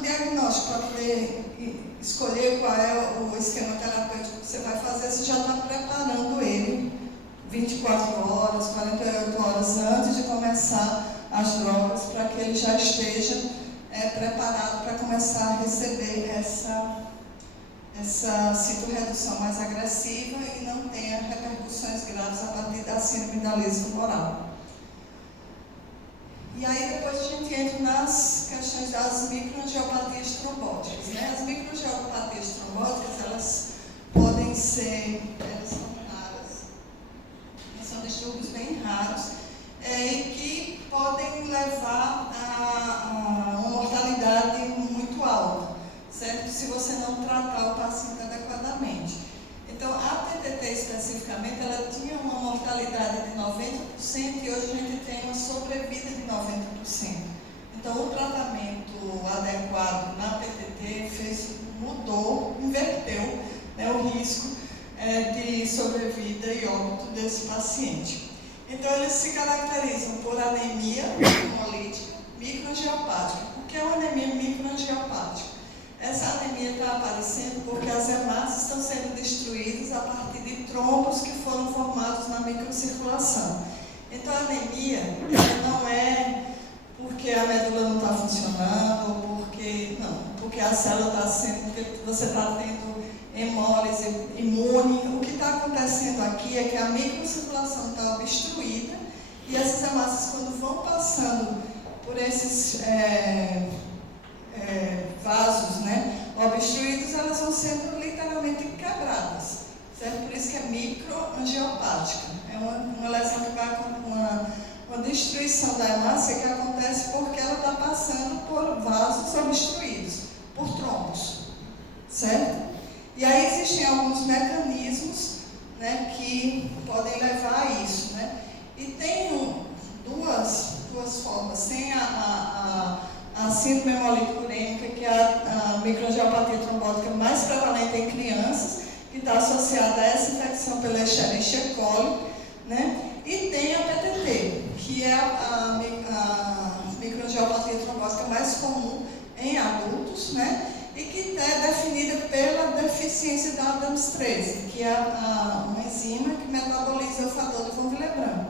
diagnóstico para poder escolher qual é o esquema terapêutico que você vai fazer, você já está preparando ele 24 horas, 48 horas antes de começar as drogas, para que ele já esteja preparado para começar a receber essa citorredução mais agressiva e não tenha repercussões graves a partir da síndrome da lise tumoral. E aí depois a gente entra nas questões das microangiopatias trombóticas, né? As microangiopatias trombóticas, elas podem ser, elas são raras, são distúrbios bem raros, e que podem levar a uma mortalidade muito alta, certo? Se você não tratar o paciente adequadamente. Então, a PTT especificamente, ela tinha uma mortalidade de 90% e hoje a gente tem uma sobrevida de 90%. Então, o tratamento adequado na PTT mudou, inverteu, né, o risco de sobrevida e óbito desse paciente. Então, eles se caracterizam por anemia hemolítica microangiopática. O que é uma anemia microangiopática? Essa anemia está aparecendo porque as hemácias estão sendo destruídas a partir de trombos que foram formados na microcirculação. Então, a anemia não é porque a medula não está funcionando, ou porque a célula está sendo, porque você está tendo hemólise imune. O que está acontecendo aqui é que a microcirculação está obstruída e essas hemácias, quando vão passando por esses vasos, né, obstruídos, elas vão sendo literalmente quebradas, certo? Por isso que é microangiopática. É uma lesão que vai com uma destruição da hemácia que acontece porque ela está passando por vasos obstruídos, por trombos, certo? E aí existem alguns mecanismos, né, que podem levar a isso, né? E tem duas formas. Tem a síndrome hemolítica urêmica, que é a microangiopatia trombótica mais prevalente em crianças, que está associada a essa infecção pela Escherichia coli, né? E tem a PTT, que é a microangiopatia trombótica mais comum em adultos, né? E que é definida pela deficiência da Adams-13, que é uma enzima que metaboliza o fator de von Willebrand,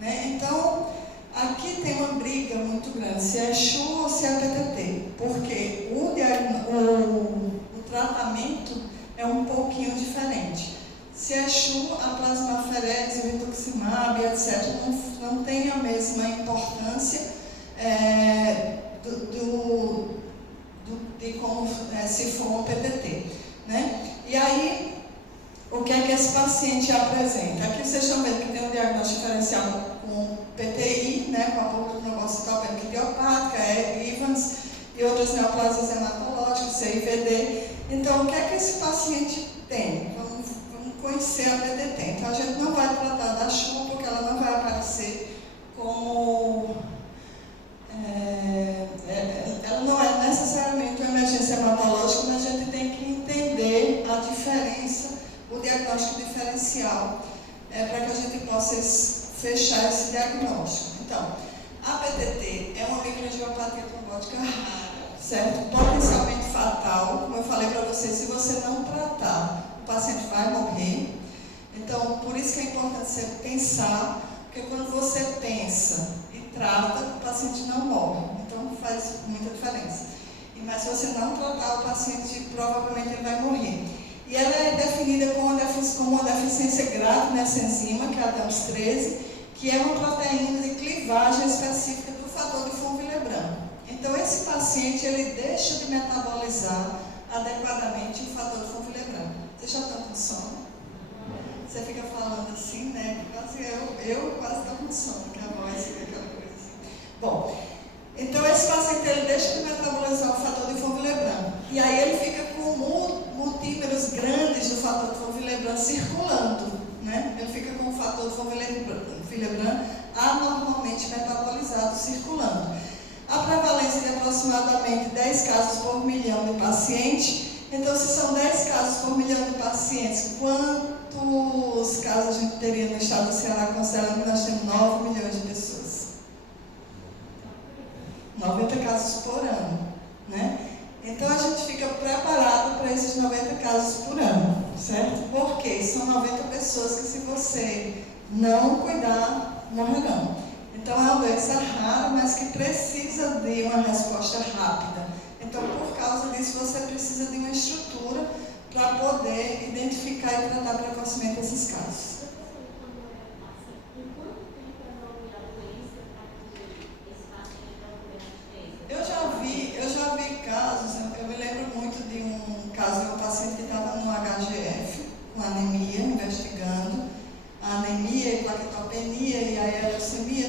né? Então, aqui tem uma briga muito grande, se é CHU ou se é PTT, porque o tratamento é um pouquinho diferente. Se é CHU, a plasmaferese, o rituximab, etc., não tem a mesma importância de como se for um PTT, né? E aí, o que é que esse paciente apresenta? Aqui vocês estão vendo que tem um diagnóstico diferencial com PTI, né, com a pulmonogocitopenia idiopática, Evans e outras neoplasias hematológicas, CIVD. Então, o que é que esse paciente tem? Vamos conhecer a PTT. Então, a gente não vai tratar da CHU, porque ela não vai aparecer diferença, o diagnóstico diferencial, para que a gente possa fechar esse diagnóstico. Então, a PTT é uma microangiopatia trombótica rara, certo? Potencialmente fatal, como eu falei para vocês, se você não tratar, o paciente vai morrer. Então, por isso que é importante você pensar, porque quando você pensa e trata, o paciente não morre. Então, faz muita diferença. Mas se você não tratar, o paciente provavelmente ele vai morrer. E ela é definida como uma deficiência grave nessa enzima, que é a DAMS13, que é uma proteína de clivagem específica do fator de von Willebrand. Então, esse paciente ele deixa de metabolizar adequadamente o fator de von Willebrand. Vocês já estão com sono? Você fica falando assim, né? Quase eu quase estou com sono, que a voz fica aquela coisa assim. Bom, então esse paciente ele deixa de metabolizar o fator de von Willebrand. E aí ele fica com multímeros grandes do fator de von Willebrand circulando, né? Ele fica com o fator de von Willebrand anormalmente metabolizado circulando. A prevalência de aproximadamente 10 casos por milhão de pacientes. Então, se são 10 casos por milhão de pacientes, quantos casos a gente teria no estado do Ceará, considerando que nós temos 9 milhões de pessoas? 90 casos por ano, né? Então, a gente fica preparado para esses 90 casos por ano, certo? Porque são 90 pessoas que, se você não cuidar, morrerão. Então, é uma doença rara, mas que precisa de uma resposta rápida. Então, por causa disso, você precisa de uma estrutura para poder identificar e tratar precocemente esses casos. Eu já vi casos, eu me lembro muito de um caso de um paciente que estava no HGF, com anemia, investigando a anemia e plaquetopenia, e aí a leucemia,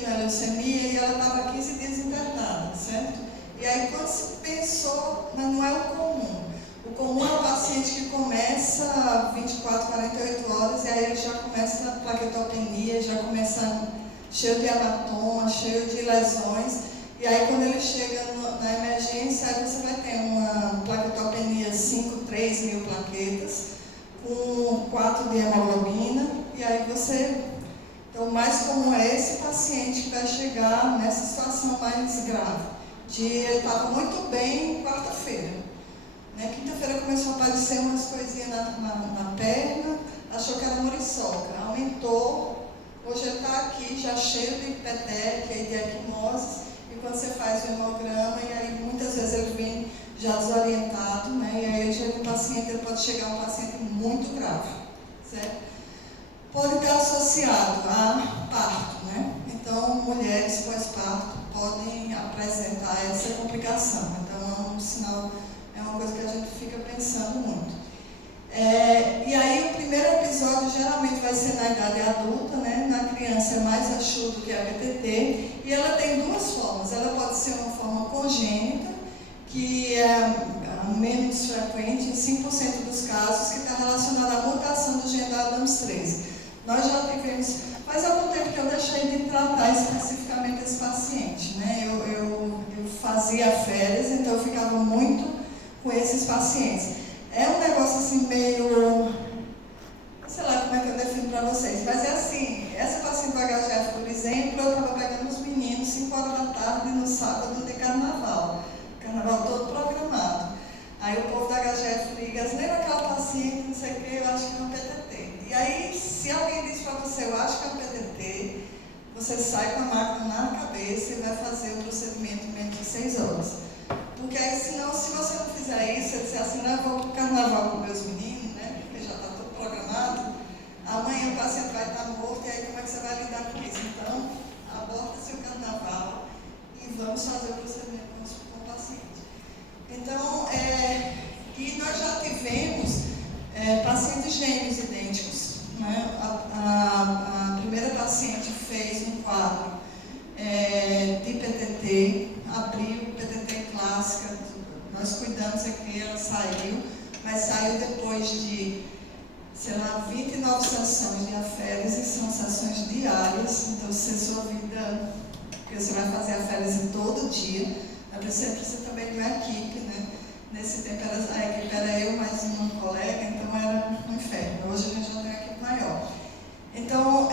e ela estava 15 dias internada, certo? E aí quando se pensou, mas não é o comum. O comum é o paciente que começa 24, 48 horas, e aí ele já começa a plaquetopenia, já começa cheio de hematoma, cheio de lesões. E aí, quando ele chega na emergência, aí você vai ter uma plaquetopenia 3 mil plaquetas, com 4 de hemoglobina, e aí você... Então, o mais comum é esse paciente que vai chegar nessa situação mais grave. Ele estava muito bem quarta-feira. Né? Quinta-feira começou a aparecer umas coisinhas na perna, achou que era muriçoca, aumentou. Hoje ele está aqui já cheio de petequia e de equimose. E quando você faz o hemograma, e aí muitas vezes ele vem já desorientado, né? E aí ele pode chegar a um paciente muito grave, certo? Pode estar associado a parto, né? Então, mulheres pós-parto podem apresentar essa complicação. Então, é um sinal, é uma coisa que a gente fica pensando muito. E aí, o primeiro episódio geralmente vai ser na idade adulta, né? Na criança é mais achudo que a PTT, e ela tem duas formas. Ela pode ser uma forma congênita, que é menos frequente, em 5% dos casos, que está relacionada à mutação do gene da DAMS13. Nós já tivemos, faz algum tempo que eu deixei de tratar especificamente esse paciente, né? Eu fazia férias, então eu ficava muito com esses pacientes. É um negócio assim meio, sei lá como é que eu defino para vocês, mas é assim, essa paciente do HGF, por exemplo, eu estava pegando os meninos 5 horas da tarde no sábado de carnaval todo programado. Aí o povo da HGF liga, você lembra aquela paciente, não sei o que, eu acho que é uma PTT. E aí, se alguém diz para você, eu acho que é uma PTT, você sai com a máquina na cabeça e vai fazer o procedimento em menos de 6 horas. Porque aí, senão, se você não fizer isso, você disser assim, não, eu vou para o carnaval com meus meninos, né, porque já está tudo programado, amanhã o paciente vai estar morto, e aí como é que você vai lidar com isso? Então, aborta-se o carnaval e vamos fazer o procedimento com o paciente. Então, e nós já tivemos pacientes gêmeos idênticos, né? A primeira paciente fez um quadro de PTT, abriu PTT clássica, nós cuidamos aqui, ela saiu, mas saiu depois de, sei lá, 29 sessões de aférese, são sessões diárias, então se sua vida, porque você vai fazer aférese todo dia, você precisa também de uma equipe, né? Nesse tempo a equipe era eu mais uma colega, então era um inferno. Hoje a gente já tem uma equipe maior. Então,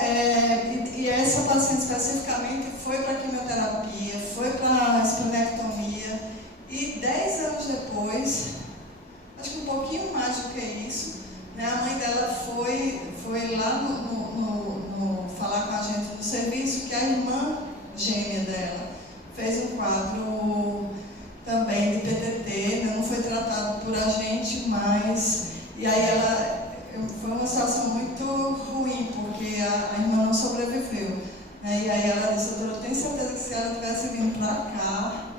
e essa paciente especificamente foi para quimioterapia, foi para esplenectomia, e 10 anos depois, acho que um pouquinho mais do que isso, né, a mãe dela foi lá falar com a gente no serviço que a irmã gêmea dela fez um quadro também de PTT, né, não foi tratado por a gente, mas... E aí foi uma situação muito ruim, porque a irmã não sobreviveu. Né, e aí ela disse: eu tenho certeza que se ela tivesse vindo para cá,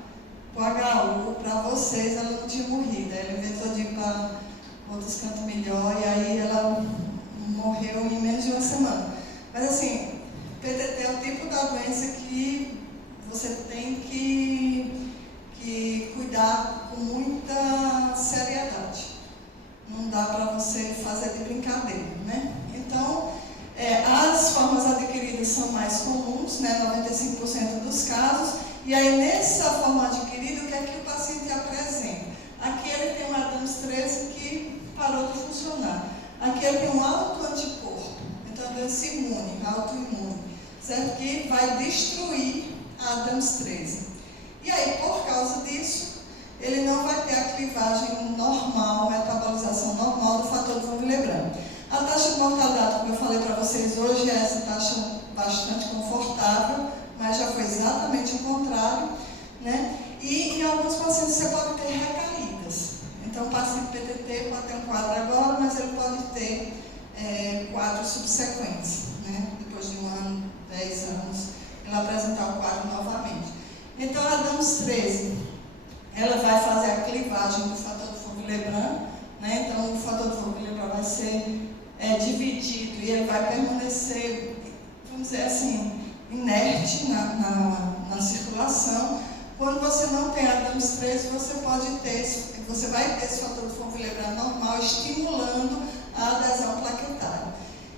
para o HU, para vocês, ela não tinha morrido. Aí ela inventou de ir para outros cantos melhor, e aí ela morreu em menos de uma semana. Mas assim, PTT é o tipo da doença que você tem que cuidar com muita seriedade. Não dá para você fazer de brincadeira, né? Então, as formas adquiridas são mais comuns, né? 95% dos casos. E aí, nessa forma adquirida, o que é que o paciente apresenta? Aqui ele tem um Adams 13 que parou de funcionar. Aqui ele tem um autoanticorpo, então é doença imune, autoimune, certo? Que vai destruir a Adams 13. E aí, por causa disso, ele não vai ter a clivagem normal, metabolização normal do fator de von Willebrand. A taxa de mortalidade, como eu falei para vocês hoje, é essa taxa bastante confortável, mas já foi exatamente o contrário, né? E em alguns pacientes você pode ter recaídas. Então, o paciente PTT pode ter um quadro agora, mas ele pode ter quadros subsequentes, né? Depois de 1 ano, 10 anos, ele apresentar o quadro novamente. Então, a Adams 13, ela vai fazer a clivagem do fator de von Willebrand, né? Então, o fator de von Willebrand vai ser dividido e ele vai permanecer, vamos dizer assim, inerte na circulação. Quando você não tem Adams 13, você vai ter esse fator de von Willebrand normal estimulando a adesão plaquetária.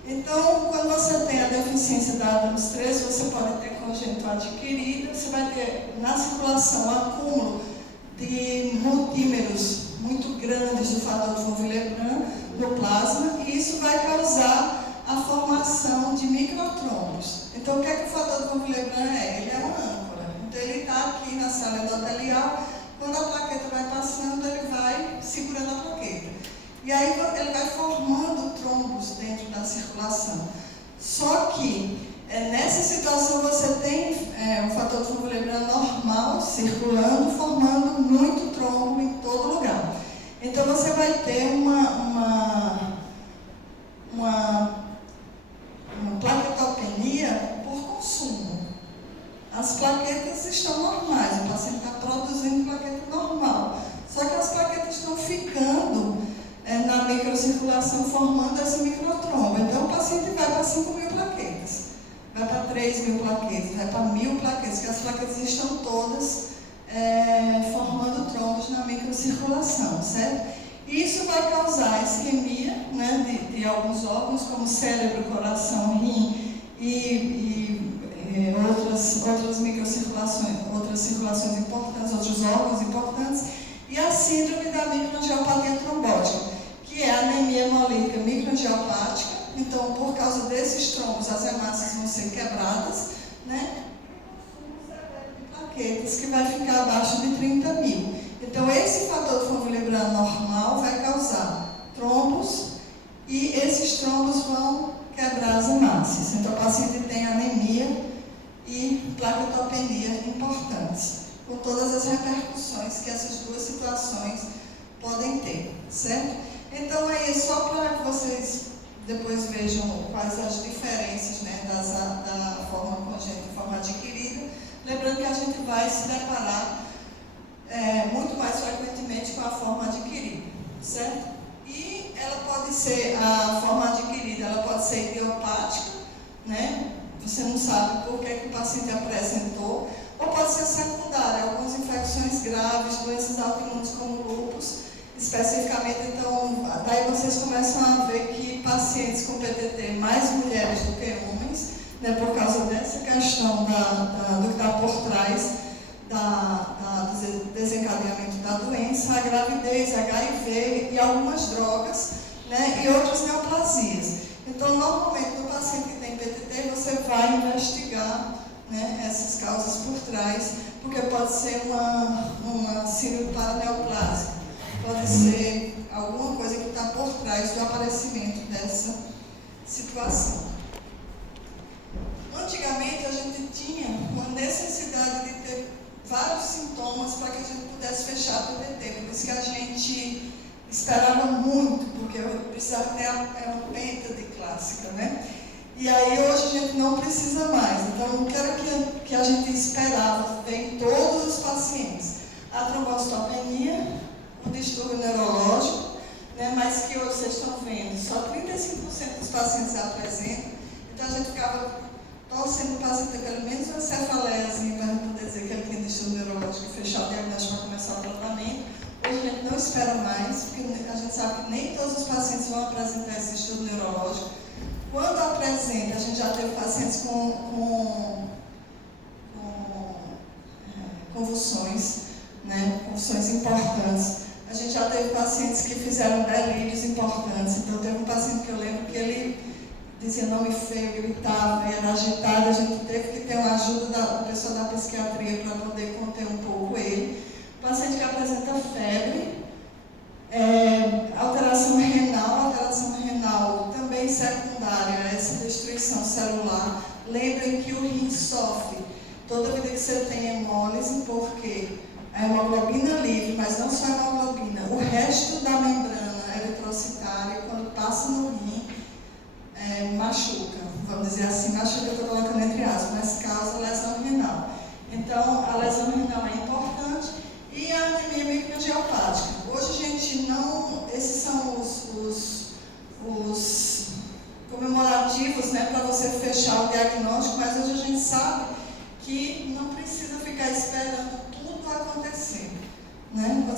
Então, quando você tem a deficiência da Adams 13, você pode ter congênito adquirido, você vai ter na circulação acúmulo de multímeros muito grandes do fator de von Willebrand no plasma, e isso vai causar a formação de microtrombos. Então, o que é que o fator de von Willebrand é? Ele é uma âncora. Então, ele está aqui na célula endotelial, quando a plaqueta vai passando, ele vai segurando a plaqueta. E aí, ele vai formando trombos dentro da circulação. Só que, nessa situação, você tem o fator de von Willebrand normal circulando, formando muito trombo em todo lugar. Então, você vai ter uma plaquetopenia por consumo. As plaquetas estão normais, o paciente está produzindo plaqueta normal. Só que as plaquetas estão ficando na microcirculação, formando esse microtrombo. Então, o paciente vai para 5.000 plaquetas, vai para 3.000 plaquetas, vai para 1.000 plaquetas, que as plaquetas estão todas formando trombos na microcirculação, certo? Isso vai causar isquemia, né, de alguns órgãos, como cérebro, coração, rim e outras microcirculações, outras circulações importantes, outros órgãos importantes, e a síndrome da microangiopatia trombótica, que é a anemia hemolítica microangiopática. Então, por causa desses trombos, as hemácias vão ser quebradas, né? Plaquetas que vai ficar abaixo de 30.000. Então, esse fator de von Willebrand normal vai causar trombos e esses trombos vão quebrar as hemácias. Então, o paciente tem anemia e plaquetopenia importantes, com todas as repercussões que essas duas situações podem ter, certo? Então, aí, só para que vocês depois vejam quais as diferenças, né, da forma congênita e forma adquirida, lembrando que a gente vai se deparar muito mais frequentemente com a forma adquirida, certo? E ela pode ser, a forma adquirida, ela pode ser idiopática, né? Você não sabe por que o paciente apresentou, ou pode ser secundária, algumas infecções graves, doenças autoimunes como lúpus, especificamente. Então, daí vocês começam a ver que pacientes com PTT, mais mulheres do que homens, né, por causa dessa questão do que está por trás desencadeamento da doença, a gravidez, HIV e algumas drogas, né, e outras neoplasias. Então, normalmente, no paciente que tem PTT, você vai investigar, né, essas causas por trás, porque pode ser uma síndrome paraneoplásica, pode ser alguma coisa que está por trás do aparecimento dessa situação. Antigamente, a gente tinha uma necessidade de ter vários sintomas para que a gente pudesse fechar a PTT, por isso que a gente esperava muito, porque precisava ter uma penta de clássica, né? E aí hoje a gente não precisa mais. Então, o que era que a gente esperava ver em todos os pacientes? A trombocitopenia, o distúrbio neurológico, né? Mas que hoje vocês estão vendo, só 35% dos pacientes apresentam. Então, a gente ficava torcendo o paciente ter pelo menos uma cefaleiazinha para a gente poder dizer que ele tem distúrbio neurológico e fechar o diagnóstico para começar o tratamento. Hoje a gente não espera mais, porque a gente sabe que nem todos os pacientes vão apresentar esse distúrbio neurológico. Quando apresenta, a gente já teve pacientes com convulsões, né, convulsões importantes. A gente já teve pacientes que fizeram delírios importantes. Então, teve um paciente que eu lembro que ele dizia nome feio, gritava, era agitado. A gente teve que ter uma ajuda da pessoa da psiquiatria para poder conter um pouco ele. Paciente que apresenta febre, alteração renal também secundária a essa destruição celular. Lembrem que o rim sofre toda vida que você tem hemólise, porque a hemoglobina livre, mas não só a hemoglobina, o resto da membrana eritrocitária, quando passa no rim, machuca, vamos dizer assim, machuca, eu estou colocando entre aspas, mas causa lesão renal. Então, a lesão renal é importante. E a anemia microangiopática. Hoje a gente não... Esses são os comemorativos, né, para você fechar o diagnóstico, mas hoje a gente sabe que não precisa ficar esperando tudo acontecer. Né? Quando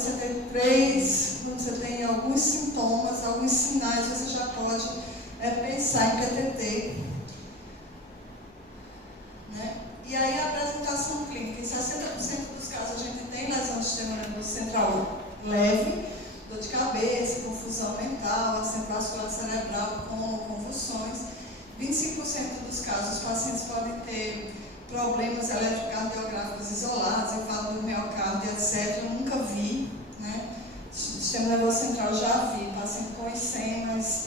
você tem alguns sintomas, alguns sinais, você já pode pensar em PTT. Né? E aí a apresentação clínica, em 60% dos casos a gente tem lesão do sistema nervoso central leve, dor de cabeça, confusão mental, acidente vascular cerebral com convulsões. 25% dos casos os pacientes podem ter problemas eletrocardiográficos isolados, eu falo do miocárdio, etc. Eu nunca vi, né? Sistema nervoso central já vi, paciente com isquemas,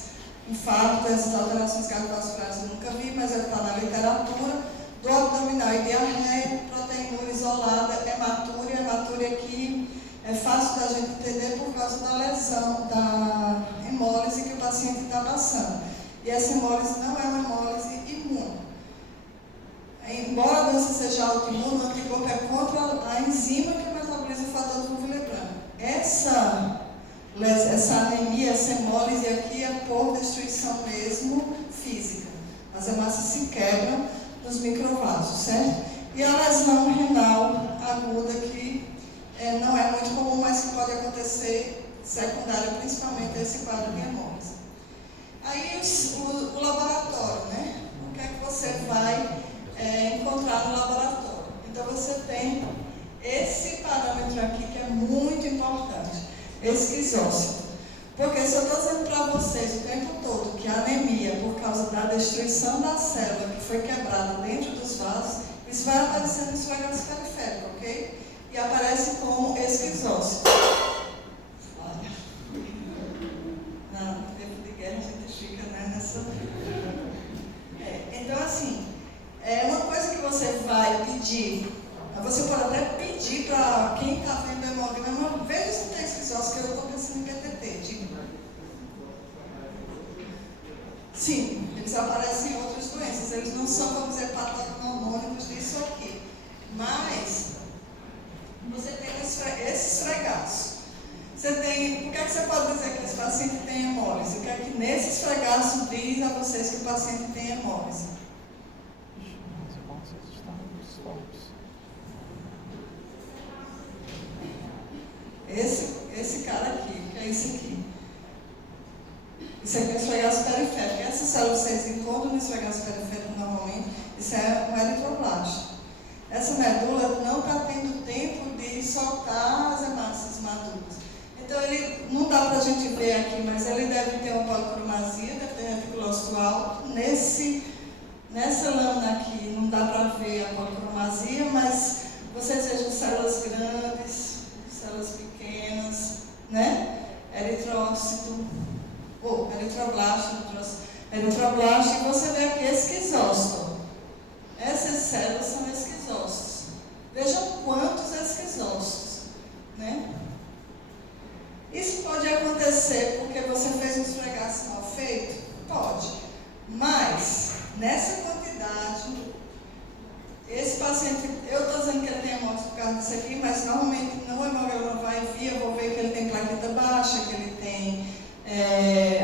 infarto, essas alterações cardiovasculares eu nunca vi, mas eu falo na literatura. Dor abdominal e diarreia, proteína isolada, hematúria aqui é fácil da gente entender por causa da lesão, da hemólise que o paciente está passando. E essa hemólise não é uma hemólise imune. Embora a doença seja autoimune, o anticorpo é contra a enzima que metaboliza o fator do Willebrand. Essa anemia, essa hemólise aqui é por destruição mesmo física. As hemácias se quebram nos microvasos, certo? E a lesão renal aguda, que não é muito comum, mas que pode acontecer secundária, principalmente esse quadro de hemólise. Aí o laboratório, né? O que é que você vai encontrar no laboratório? Então você tem esse parâmetro aqui que é muito importante, esquizócito. Porque se eu estou dizendo para vocês o tempo todo que a anemia, por causa da destruição da célula que foi quebrada dentro dos vasos, isso vai aparecer no esfregado periférico, ok? E aparece como esquizócito. Olha. No tempo de guerra a gente fica, né, nessa... Então, assim, uma coisa que você vai pedir, você pode até pedir para quem está vendo o hemograma, veja se tem esquizócito, que eu estou pensando em PTT, digo. Sim, eles aparecem em outras doenças, eles não são, vamos dizer, patognomônicos disso aqui. Mas, você tem esses fregaços. Você tem, por que você pode dizer que esse paciente tem hemólise? O que é que nesses fregaços diz a vocês que o paciente tem hemólise? Esse cara aqui, que é esse aqui. Isso aqui é o esfregaço periférico. Essas células que vocês encontram no esfregaço periférico normalmente, isso é um eritroblasto. essa medula não está tendo tempo de soltar as hemácias maduras. Então, ele não dá para a gente ver aqui, mas ele deve ter uma policromasia, deve ter reticulócito alto. Nessa lâmina aqui não dá para ver a policromasia, mas vocês vejam células grandes, células pequenas, né? Eritroblasto, e você vê aqui esquizócito. Essas células são esquizócitos. Vejam quantos esquizócitos, né? Isso pode acontecer porque você fez um esfregaço mal feito? Pode. Mas, nessa quantidade, esse paciente, eu estou dizendo que ele tem hemólise por causa disso aqui, mas normalmente no hemograma vai vir, eu vou ver que ele tem plaqueta baixa, que ele tem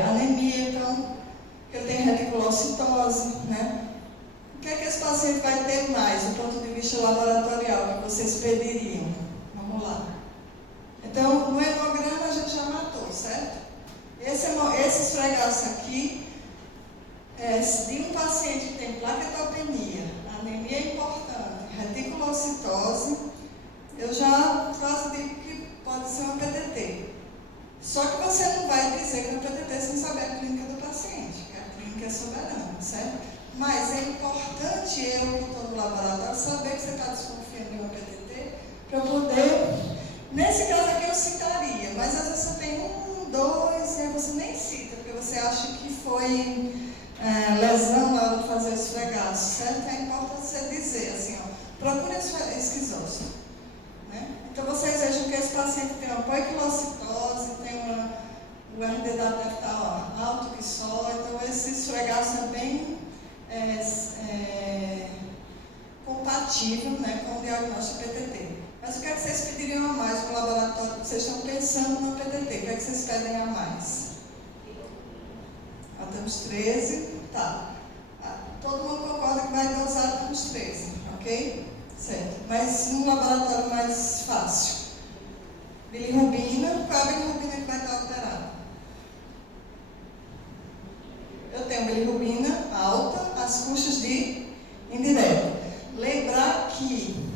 anemia, então, que ele tem reticulocitose, né? O que é que esse paciente vai ter mais, do ponto de vista laboratorial, que vocês pediriam? Vamos lá. Então, no hemograma a gente já matou, certo? Esse esfregaço aqui, de um paciente que tem plaquetopenia, anemia importante, reticulocitose, eu já quase digo que pode ser uma PTT. Só que você não vai dizer que é uma PTT sem saber a clínica do paciente, que a clínica é soberana, certo? Mas é importante eu, que estou no laboratório, saber que você está desconfiando de uma PTT, para poder... Nesse caso aqui eu citaria, mas às vezes você tem 1, 2, e você nem cita, porque você acha que foi lesão na hora de fazer o esfregaço, certo? É importante você dizer assim, ó, procure esquizócito, né? Então vocês vejam que esse paciente tem uma poiquilocitose, tem o RDW deve estar alto que só, então esse esfregaço é bem compatível, né, com o diagnóstico PTT. Mas o que é que vocês pediriam a mais no laboratório? Vocês estão pensando no PTT, o que é que vocês pedem a mais? Temos 13, tá. Todo mundo concorda que vai dosar, temos 13, ok? Certo. Mas num laboratório mais fácil. Bilirrubina, qual é a bilirrubina que vai estar alterada? Eu tenho bilirrubina alta às custas de indireta. Lembrar que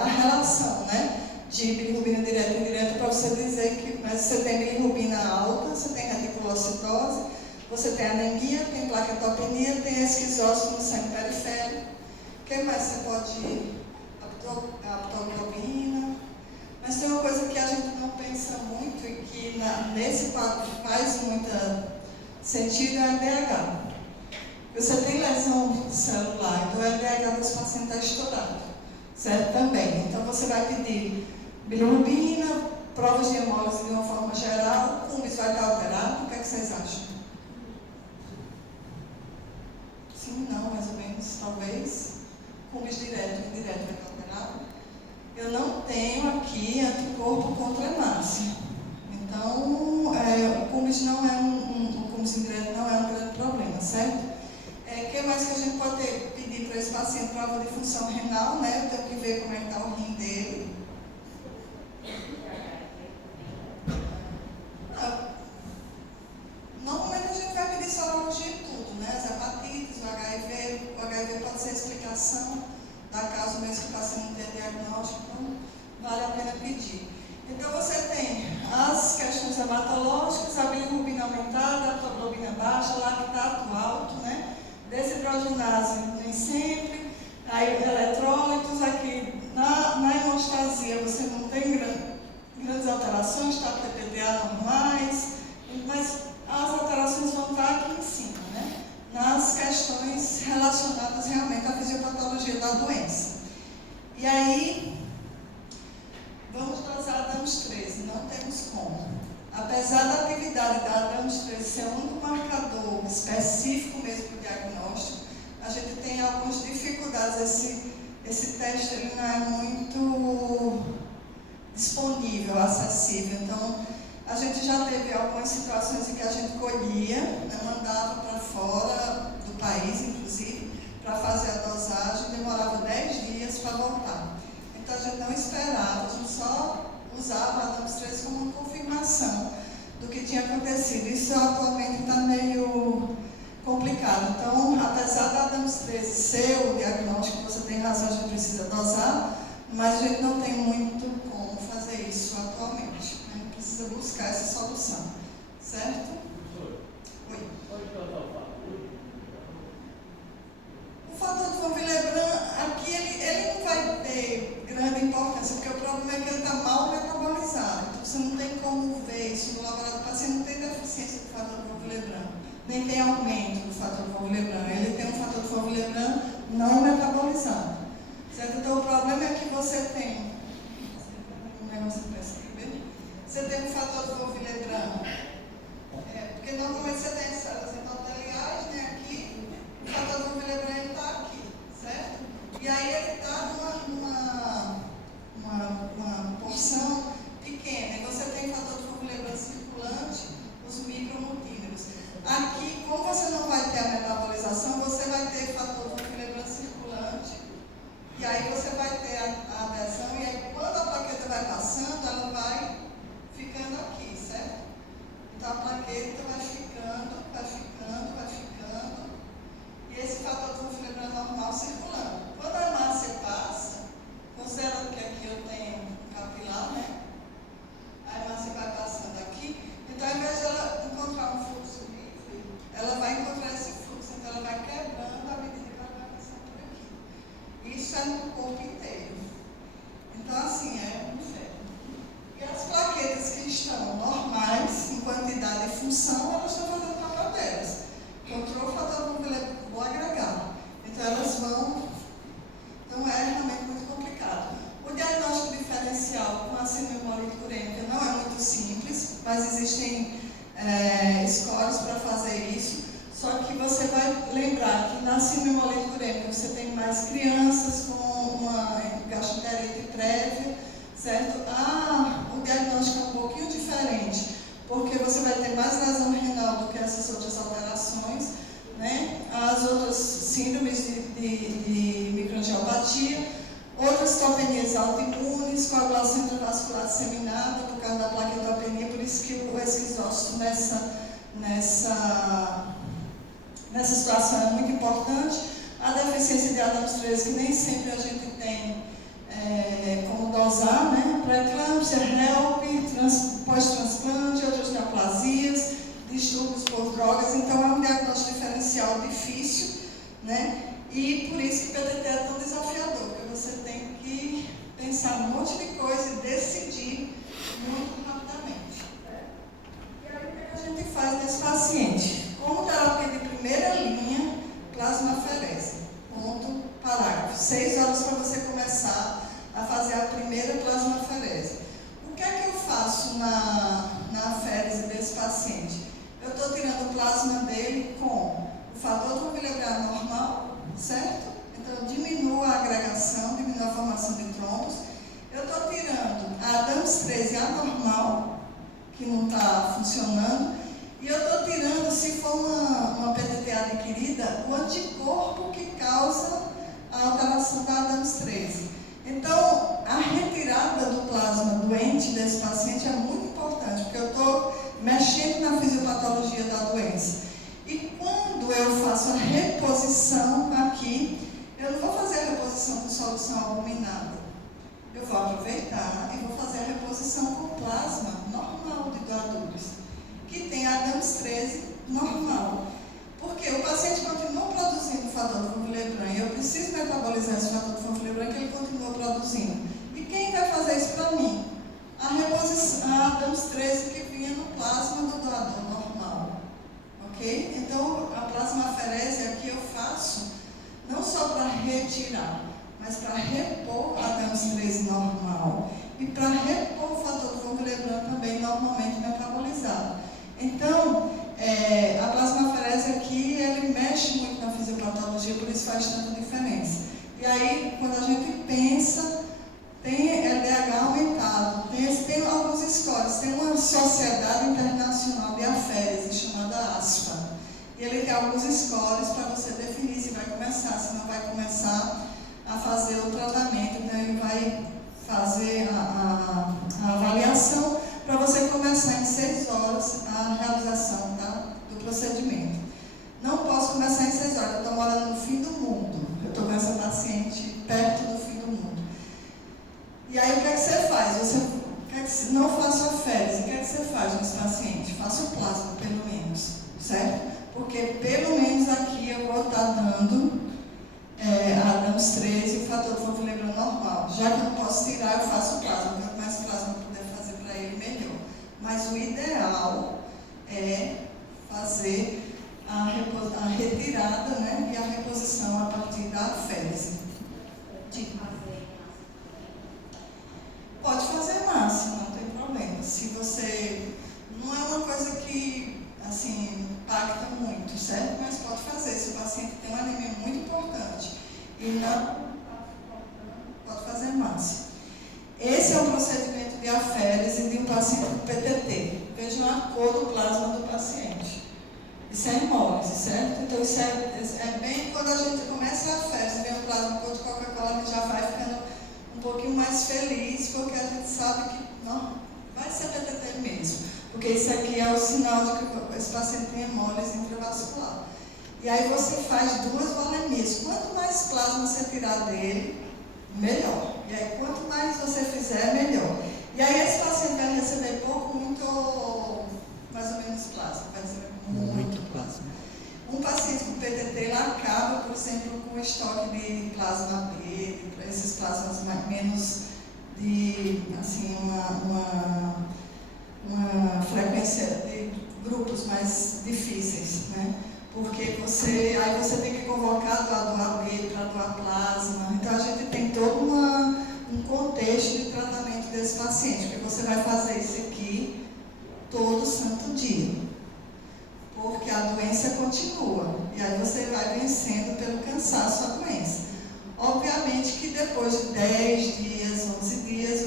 a relação, né, de bilirrubina direta e indireta para você dizer que você tem bilirrubina alta, você tem reticulocitose, você tem anemia, tem plaquetopenia, tem esquizócito no sangue periférico. O que mais você pode... aptoglobina. Mas tem uma coisa que a gente não pensa muito e que nesse quadro faz muito sentido, é a LDH. Você tem lesão celular, então o LDH desse paciente está estourado, certo? Também. Então você vai pedir bilirrubina, provas de hemólise de uma forma geral, o cumbis vai estar alterado, o que é que vocês acham? Sim, não, mais ou menos, talvez. Cumbis direto e indireto vai estar alterado. Eu não tenho aqui anticorpo contra hemácia. Então, o cumbis não é o cumbis indireto não é um grande problema, certo? O que mais que a gente pode pedir para esse paciente? Prova de função renal, né? Eu tenho que ver como é que está o rim dele. Normalmente a gente vai pedir sorologia e tudo, né? As hepatites, o HIV pode ser a explicação da causa mesmo que o paciente não tenha diagnóstico, então vale a pena pedir. Então você tem as questões hematológicas, a bilirrubina aumentada, a aptoglobina baixa, lactato alto, né? Desidrogenase nem sempre, aí eletrólitos, aqui na hemostasia você não tem grandes alterações, está TPDA normais, mas as alterações vão estar aqui em cima, né? Nas questões relacionadas realmente à fisiopatologia da doença. E aí, vamos dosar Adams 13, não temos como. Apesar da atividade da Adams 13 ser o único marcador específico mesmo para o diagnóstico, a gente tem algumas dificuldades. Esse teste ele não é muito disponível, acessível. Então, a gente já teve algumas situações em que a gente colhia, né, mandava para fora do país, inclusive, para fazer a dosagem, demorava 10 dias para voltar. Então, a gente não esperava, a gente só usava a Adams 13 como uma confirmação do que tinha acontecido. Isso atualmente está meio complicado complicado. Então, apesar da Adams 13 ser o diagnóstico, você tem razão, a gente precisa dosar, mas a gente não tem muito como fazer isso atualmente. A gente precisa buscar essa solução, certo? Oi. O fator de von Willebrand, aqui ele não vai ter grande importância, porque o problema é que ele está mal metabolizado. Então, você não tem como ver isso no laboratório. O paciente não tem deficiência do fator de von Willebrand, nem tem aumento do fator de von Willebrand. Ele tem um fator de von Willebrand não metabolizado. Certo? Então, o problema é que você tem um negócio para escrever. Você tem um fator de von Willebrand. Porque normalmente você tem células endoteliais, né, aqui, o fator de von Willebrand está aqui, certo? E aí ele está numa porção pequena, e você tem fator de von Willebrand circulante, os micromotímeros. Aqui, como você não vai ter a metabolização, você vai ter fator de von Willebrand circulante, e aí você vai ter a adesão, e aí quando a plaqueta vai passando, ela vai ficando aqui, certo? Então a plaqueta vai ficando, e esse fator de von Willebrand normal circulando. Quando a hemácia passa, considerando que aqui eu tenho um capilar, né? A hemácia vai passando aqui, então ao invés de ela encontrar um fluxo livre, ela vai encontrar esse fluxo, então ela vai quebrando à medida que ela vai passando por aqui. Isso é no corpo inteiro. Então assim, é um inferno. E as plaquetas que estão normais, em quantidade e função, elas estão fazendo o papel delas. Encontrou o fator de von Willebrand, vou agregar. Então elas vão. Então é realmente muito complicado. O diagnóstico diferencial com a síndrome hemolítica urêmica não é muito simples, mas existem scores para fazer isso. Só que você vai lembrar que na síndrome hemolítica urêmica você tem mais crianças com uma gastroenterite prévia, certo? O diagnóstico é um pouquinho diferente, porque você vai ter mais lesão renal do que essas outras alterações, né? As outras síndromes de microangiopatia, outras citopenias autoimunes, coagulação intravascular disseminada por causa da plaquetopenia, por isso que o esquizócito nessa situação é muito importante. A deficiência de Adams 13, que nem sempre a gente tem como dosar, né? Pré-eclâmpsia, HELP, pós-transplante, outras neoplasias, distúrbios por drogas. Então é um diagnóstico diferencial difícil, né? E por isso que o PTT é tão desafiador, porque você tem que pensar um monte de coisa e decidir muito rapidamente. E aí o que a gente faz nesse paciente? Como terapia de primeira linha, plasmaferese. Ponto, parágrafo. 6 horas para você começar a fazer a primeira plasmaferese. O que é que eu faço na aférese desse paciente? Eu estou tirando o plasma dele com o fator de von Willebrand normal, certo? Então eu diminuo a agregação, diminuo a formação de trombos. Eu estou tirando a Adams 13 anormal, que não está funcionando, e eu estou tirando, se for uma PTT adquirida, o anticorpo que causa a alteração da Adams 13. Então, a retirada do plasma doente desse paciente é muito importante, porque eu estou mexendo na fisiopatologia da doença. E quando eu faço a reposição aqui, eu não vou fazer a reposição com solução albuminada. Eu vou aproveitar e vou fazer a reposição com plasma normal de doadores, que tem Adams 13 normal. Porque o paciente continua produzindo o fator de von Willebrand e eu preciso metabolizar esse fator de von Willebrand que ele continua produzindo. E quem vai fazer isso para mim? A reposição, a Adams 13 que vinha no plasma do doador normal. Ok? Então, a plasmaferese aqui eu faço não só para retirar, mas para repor a Adams 13 normal e para repor o fator de von Willebrand também normalmente metabolizado. Então, a plasmaferese aqui, ele mexe muito na fisiopatologia, por isso faz tanta diferença. E aí, quando a gente pensa, tem LDH aumentado, tem alguns scores, tem uma sociedade internacional de aférese chamada ASFA, e ele tem alguns scores para você definir se vai começar, se não vai começar a fazer o tratamento, então ele vai fazer a avaliação para você começar em 6 horas a realização do procedimento. Não posso começar em 6 horas, eu estou morando no fim do mundo. Eu estou com essa paciente perto do fim do mundo. E aí o que é que você faz? Não faço a férias. O que é que você faz nesse paciente? Faça o plasma, pelo menos, certo? Porque pelo menos aqui eu vou estar dando Adams 13 e o fator de Wolff-Leblanc normal. Já que eu não posso tirar, eu faço o plasma. Quanto mais plasma eu puder fazer para ele, melhor. Mas o ideal é fazer a retirada, né, e a reposição a partir da férise. Pode fazer máximo, não tem problema. Se você... Não é uma coisa que, assim, impacta muito, certo? Mas pode fazer. Se o paciente tem uma anemia muito importante e não... Pode fazer máximo. Esse é um procedimento de aférese de um paciente com PTT. Vejam a cor do plasma do paciente. Isso é hemólise, certo? Então, isso é bem quando a gente começa a aférese, vem o plasma cor de Coca-Cola, a gente já vai ficando um pouquinho mais feliz, porque a gente sabe que não vai ser PTT mesmo. Porque isso aqui é o sinal de que esse paciente tem hemólise intravascular. E aí você faz 2 volemias. Quanto mais plasma você tirar dele, melhor. E aí, quanto mais você fizer, melhor. E aí, esse paciente vai receber pouco, muito, mais ou menos plasma. Vai receber muito plasma. Um paciente com PTT, ele acaba, por exemplo, com estoque de plasma B, esses plasmas menos de, assim, uma frequência de grupos mais difíceis, né? Porque aí você tem que convocar doador B para doar plasma. Então, a gente tem todo um contexto de tratamento desse paciente, porque você vai fazer isso aqui todo santo dia, porque a doença continua, e aí você vai vencendo pelo cansaço a doença. Obviamente que depois de 10 dias, 11 dias,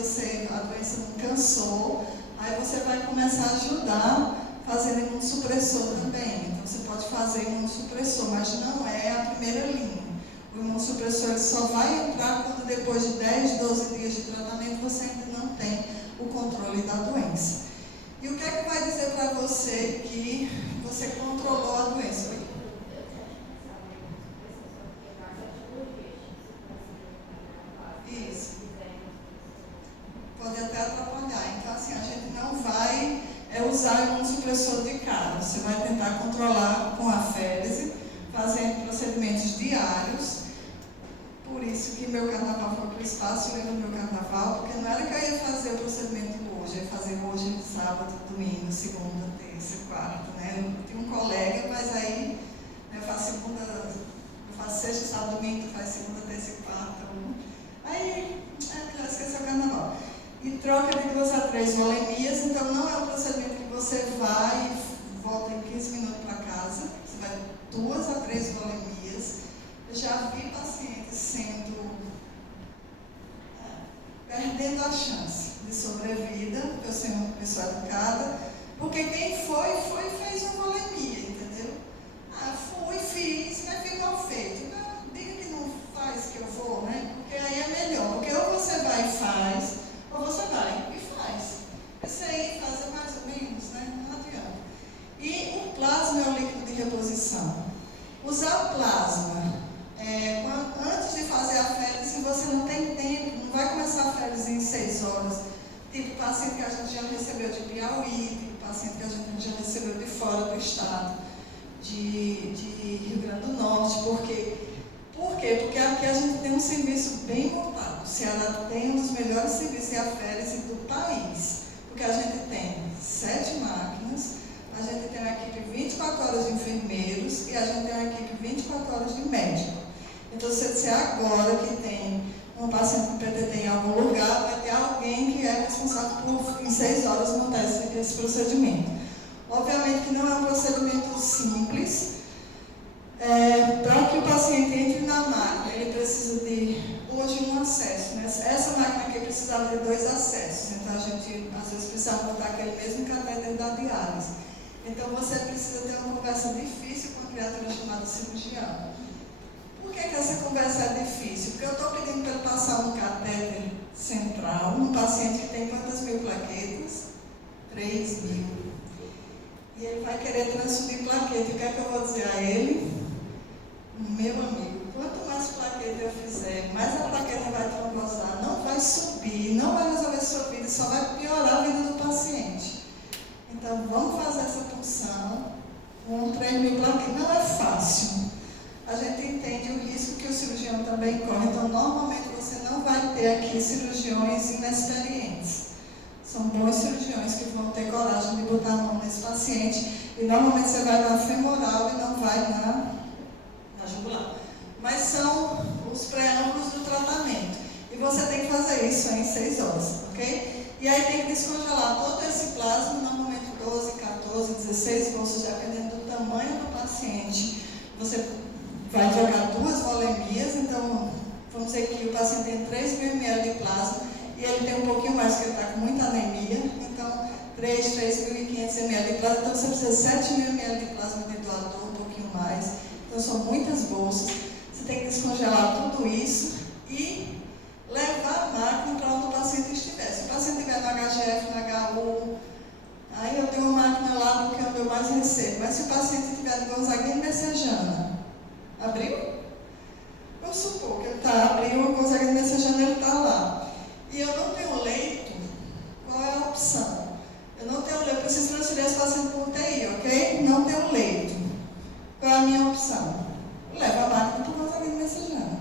a doença não cansou, aí você vai começar a ajudar fazendo imunossupressor também. Então, você pode fazer imunossupressor, mas não é a primeira linha. O imunossupressor só vai entrar quando depois de 10, 12 dias de tratamento você ainda não tem o controle da doença. E o que é que vai dizer para você que você controlou a doença? Isso. Pode até atrapalhar. Então, assim, a gente não vai usar imunossupressor de cara. Você vai tentar controlar com a férise, fazendo procedimentos diários. Por isso que meu carnaval foi para o espaço, lembro do meu carnaval, porque não era que eu ia fazer o procedimento hoje, eu ia fazer hoje, sábado, domingo, segunda, terça, quarta, né? Eu tinha um colega, mas aí eu faço sexta, sábado, domingo, faz segunda, terça e quarta. Aí é melhor esquecer o carnaval. E troca de 2 a 3 volemias, então não é um procedimento que você vai e volta em 15 minutos para casa, você vai 2 a 3 volemias. Eu já vi pacientes perdendo a chance de sobrevida, porque eu sou uma pessoa educada, porque quem foi e fez uma volemia, entendeu? Fui, fiz, mas ficou mal feito. Não, diga que não faz que eu vou, né? Porque aí é melhor, porque ou você vai e faz, ou você vai e faz. Esse aí fazer mais ou menos, né? Não adianta. E o plasma é o líquido de reposição. Usar o plasma antes de fazer a férise, você não tem tempo, não vai começar a férise em 6 horas. Tipo paciente que a gente já recebeu de Piauí, tipo paciente que a gente já recebeu de fora do estado, de Rio Grande do Norte. Por quê? Porque aqui a gente tem um serviço bem montado. O Ceará tem um dos melhores serviços de aférese do país. Porque a gente tem 7 máquinas, a gente tem uma equipe 24 horas de enfermeiros e a gente tem uma equipe 24 horas de médico. Então, se você disser agora que tem um paciente com PTT em algum lugar, vai ter alguém que é responsável por, em 6 horas, montar esse procedimento. Obviamente que não é um procedimento simples. Para que o paciente entre na máquina, ele precisa de, hoje, um acesso. Né? Essa máquina aqui precisava de 2 acessos. Então, a gente, às vezes, precisava botar aquele mesmo catéter da diálise. Então, você precisa ter uma conversa difícil com a criatura chamada cirurgião. Por que essa conversa é difícil? Porque eu estou pedindo para ele passar um catéter central, um paciente que tem quantas mil plaquetas? 3.000. e ele vai querer transfundir plaqueta. O que é que eu vou dizer a ele? Meu amigo, quanto mais plaqueta eu fizer, mais a plaqueta vai trombosar, não vai subir, não vai resolver sua vida, só vai piorar a vida do paciente. Então, vamos fazer essa punção com 3.000 plaquetas. Não é fácil. A gente entende o risco que o cirurgião também corre. Então, normalmente, você não vai ter aqui cirurgiões inexperientes. São bons cirurgiões que vão ter coragem de botar a mão nesse paciente. E, normalmente, você vai na femoral e não vai na jugular. Mas são os preâmbulos do tratamento. E você tem que fazer isso em 6 horas, ok? E aí tem que descongelar todo esse plasma, normalmente 12, 14, 16 bolsas, dependendo do tamanho do paciente. Você vai jogar 2 volemias, então vamos dizer que o paciente tem 3.000 ml de plasma e ele tem um pouquinho mais, porque ele está com muita anemia, então 3.500 ml de plasma, então você precisa de 7.000 ml de plasma de doador, um pouquinho mais, então são muitas bolsas. Você tem que descongelar tudo isso e levar a máquina para onde o paciente estiver. Se o paciente estiver no HGF, no HU, aí eu tenho uma máquina lá porque é onde eu mais recebo. Mas se o paciente estiver no Gonzaguinha e Messejana, abriu? Vamos supor que ele abriu o Gonzaguinha e Messejana, ele está lá. E eu não tenho leito, qual é a opção? Eu não tenho leito, eu preciso transferir esse paciente para o UTI, ok? Não tenho leito. Qual é a minha opção? Leva a máquina para o Gonzaguinha e Messejana.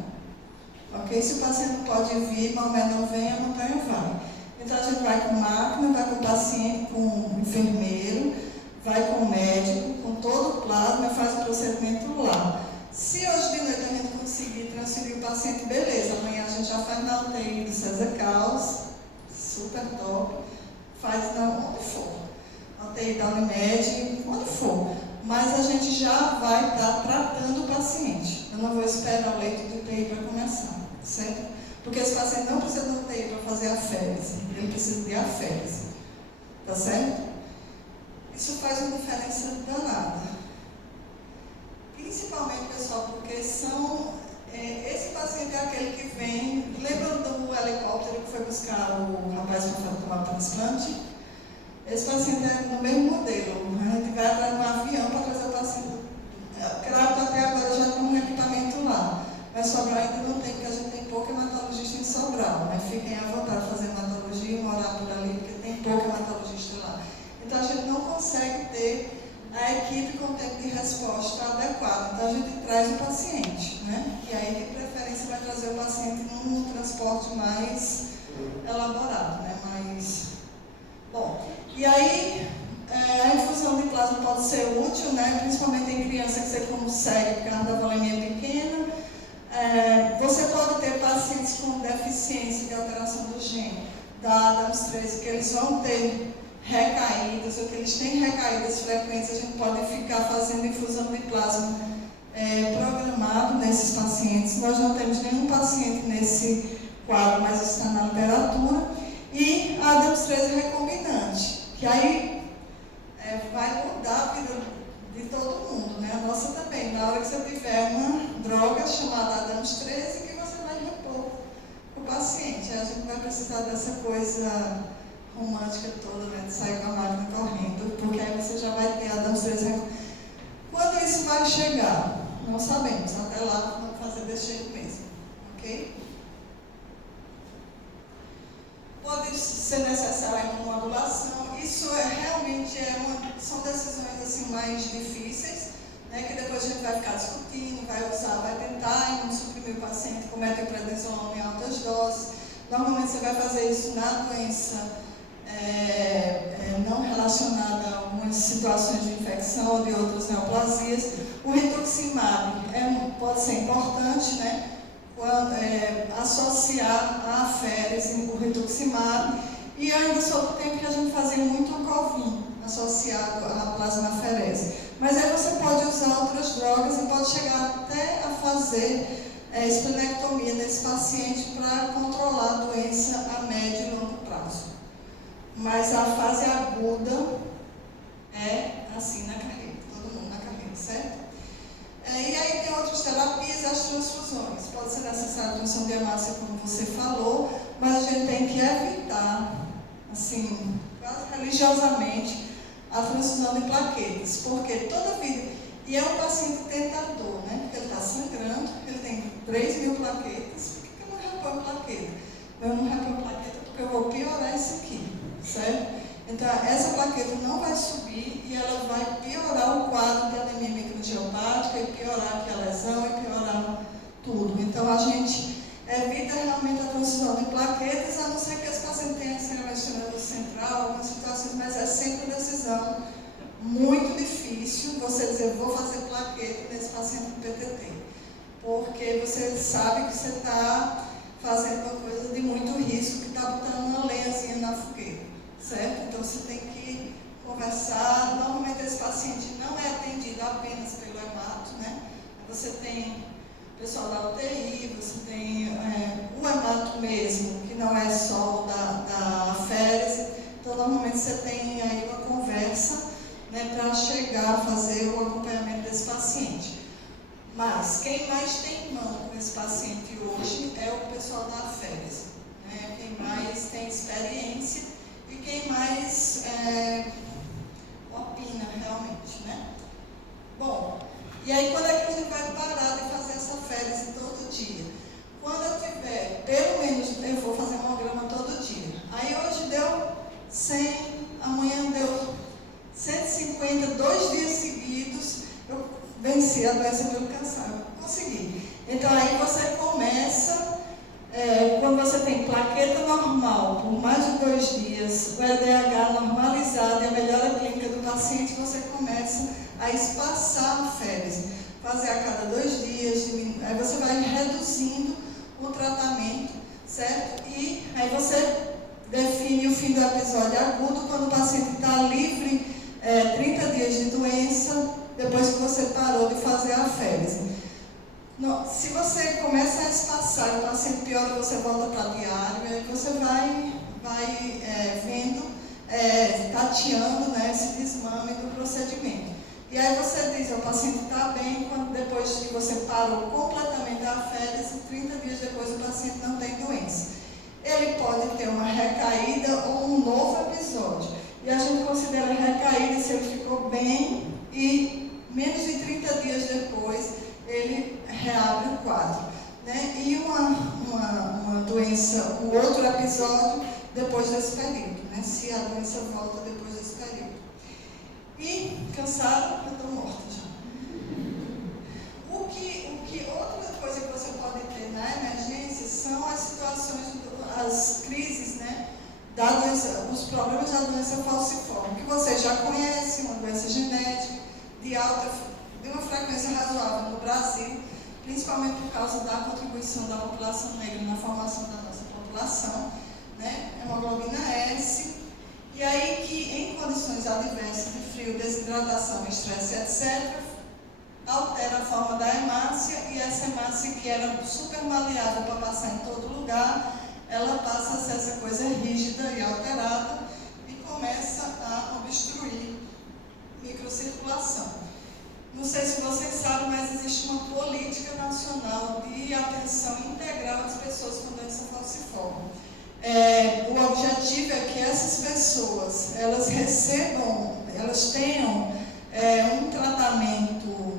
Ok? Se o paciente não pode vir, Maomé não vem, a montanha vai. Então a gente vai com máquina, vai com o paciente, com o enfermeiro, vai com o médico, com todo o plasma e faz o procedimento lá. Se hoje de noite a gente conseguir transferir o paciente, beleza, amanhã a gente já faz na UTI do César Caos, super top, faz onde for, na UTI da Unimed, onde for. Mas a gente já vai estar tratando o paciente. Eu não vou esperar o leito de UTI para começar, certo? Porque esse paciente não precisa de UTI para fazer a férise, ele precisa de aférese, tá certo? Isso faz uma diferença danada. Principalmente, pessoal, porque esse paciente é aquele que vem, lembra do helicóptero que foi buscar o rapaz para tomar o transplante? Esse paciente é no mesmo modelo. A gente vai atrás de um avião para trazer o paciente. Claro, até agora já tem um equipamento lá. Mas Sobral ainda não tem, porque a gente tem pouco hematologista em Sobral. Né? Fiquem à vontade de fazer hematologia e morar por ali, porque tem pouco hematologista lá. Então a gente não consegue ter a equipe com tempo de resposta adequado. Então a gente traz o paciente, né? E aí de preferência vai trazer o paciente num transporte mais elaborado, né? Bom, e aí a infusão de plasma pode ser útil, né? Principalmente em criança que você consegue, por causa da volemia pequena. Você pode ter pacientes com deficiência de alteração do gene da ADAMS13, que eles vão ter recaídas, ou que eles têm recaídas frequentes, a gente pode ficar fazendo infusão de plasma programado nesses pacientes. Nós não temos nenhum paciente nesse quadro, mas isso está na literatura. E a ADAMS13 recombinante, que aí vai mudar a vida de todo mundo, né? A nossa também. Na hora que você tiver uma droga chamada ADAMS13, que você vai repor o paciente. A gente vai precisar dessa coisa romântica toda, né, de sair com a máquina correndo, porque aí você já vai ter a ADAMS13. Quando isso vai chegar? Não sabemos. Até lá, vamos fazer desse jeito mesmo, ok? Pode ser necessária uma modulação. Isso realmente são decisões assim, mais difíceis, né, que depois a gente vai ficar discutindo, vai usar, vai tentar não suprimir o paciente com metoprednisolona em altas doses. Normalmente você vai fazer isso na doença não relacionada a algumas situações de infecção ou de outras neoplasias. O rituximab pode ser importante, né? Associar a aférese, o rituximab, e ainda sou do tempo que a gente fazia muito o Covin associado à plasmaferese. Mas aí você pode usar outras drogas e pode chegar até a fazer esplenectomia nesse paciente para controlar a doença a médio e longo prazo. Mas a fase aguda é assim na carreira, todo mundo na carreira, certo? E aí tem outras terapias, as transfusões. Pode ser necessária a transfusão de hemácia, como você falou, mas a gente tem que evitar, assim, quase religiosamente, a transfusão de plaquetas, porque toda vida, e é um paciente tentador, né? Porque ele está sangrando, ele tem 3.000 plaquetas, por que eu não reponho plaqueta? Eu não reponho plaqueta porque eu vou piorar isso aqui, certo? Então, essa plaqueta não vai subir e ela vai piorar o quadro de anemia microangiopática e piorar aqui a lesão e piorar tudo. Então, a gente evita realmente a transfusão de plaquetas, a não ser que esse paciente tenha nervo central, algumas situações, mas é sempre uma decisão muito difícil você dizer, vou fazer plaqueta nesse paciente com PTT, porque você sabe que você está fazendo uma coisa de muito risco, que está botando uma lenhazinha na fogueira, certo? Então você tem que conversar. Normalmente esse paciente não é atendido apenas pelo hemato, né? Você tem o pessoal da UTI, você tem o hemato mesmo, que não é só da aférese. Então normalmente você tem aí uma conversa, né, para chegar a fazer o acompanhamento desse paciente. Mas quem mais tem mão com esse paciente hoje é o pessoal da aférese, né? Quem mais tem experiência e quem mais opina realmente, né? Bom, e aí quando é que a gente vai parar de fazer essa aférese todo dia? Quando eu tiver, pelo menos, eu vou fazer hemograma todo dia. Aí hoje deu 100, amanhã deu 150, 2 dias seguidos, eu venci a doença pelo cansado. Consegui. Então aí você começa, quando você tem plaqueta normal por mais de 2 dias, o LDH normalizado e a melhora clínica do paciente, você começa a espaçar a aférese. Fazer a cada 2 dias, aí você vai reduzindo o tratamento, certo? E aí você define o fim do episódio agudo quando o paciente está livre 30 dias de doença, depois que você parou de fazer a aférese. Se você começa a espaçar e o paciente piora, você volta para diário, aí você vai vendo, tateando, né, esse desmame do procedimento. E aí você diz, o paciente está bem, quando depois que você parou completamente a aférese, 30 dias depois o paciente não tem doença. Ele pode ter uma recaída ou um novo episódio. E a gente considera recaída se ele ficou bem e menos de 30 dias depois ele reabre o quadro, né? E uma doença, um outro episódio depois desse período, né? Se a doença volta depois desse período. E, cansado, eu estou morta já. Outra coisa que você pode ter na emergência são as situações, as crises, né? Da doença, os problemas da doença falciforme, que você já conhece, uma doença genética de uma frequência razoável no Brasil, principalmente por causa da contribuição da população negra na formação da nossa população, né? Hemoglobina S, e aí que em condições adversas de frio, desidratação, estresse, etc., altera a forma da hemácia, e essa hemácia que era super maleável para passar em todo lugar, ela passa a ser essa coisa rígida e alterada e começa a obstruir microcirculação. Não sei se vocês sabem, mas existe uma política nacional de atenção integral às pessoas com doença falciforme. O objetivo é que essas pessoas, elas tenham um tratamento,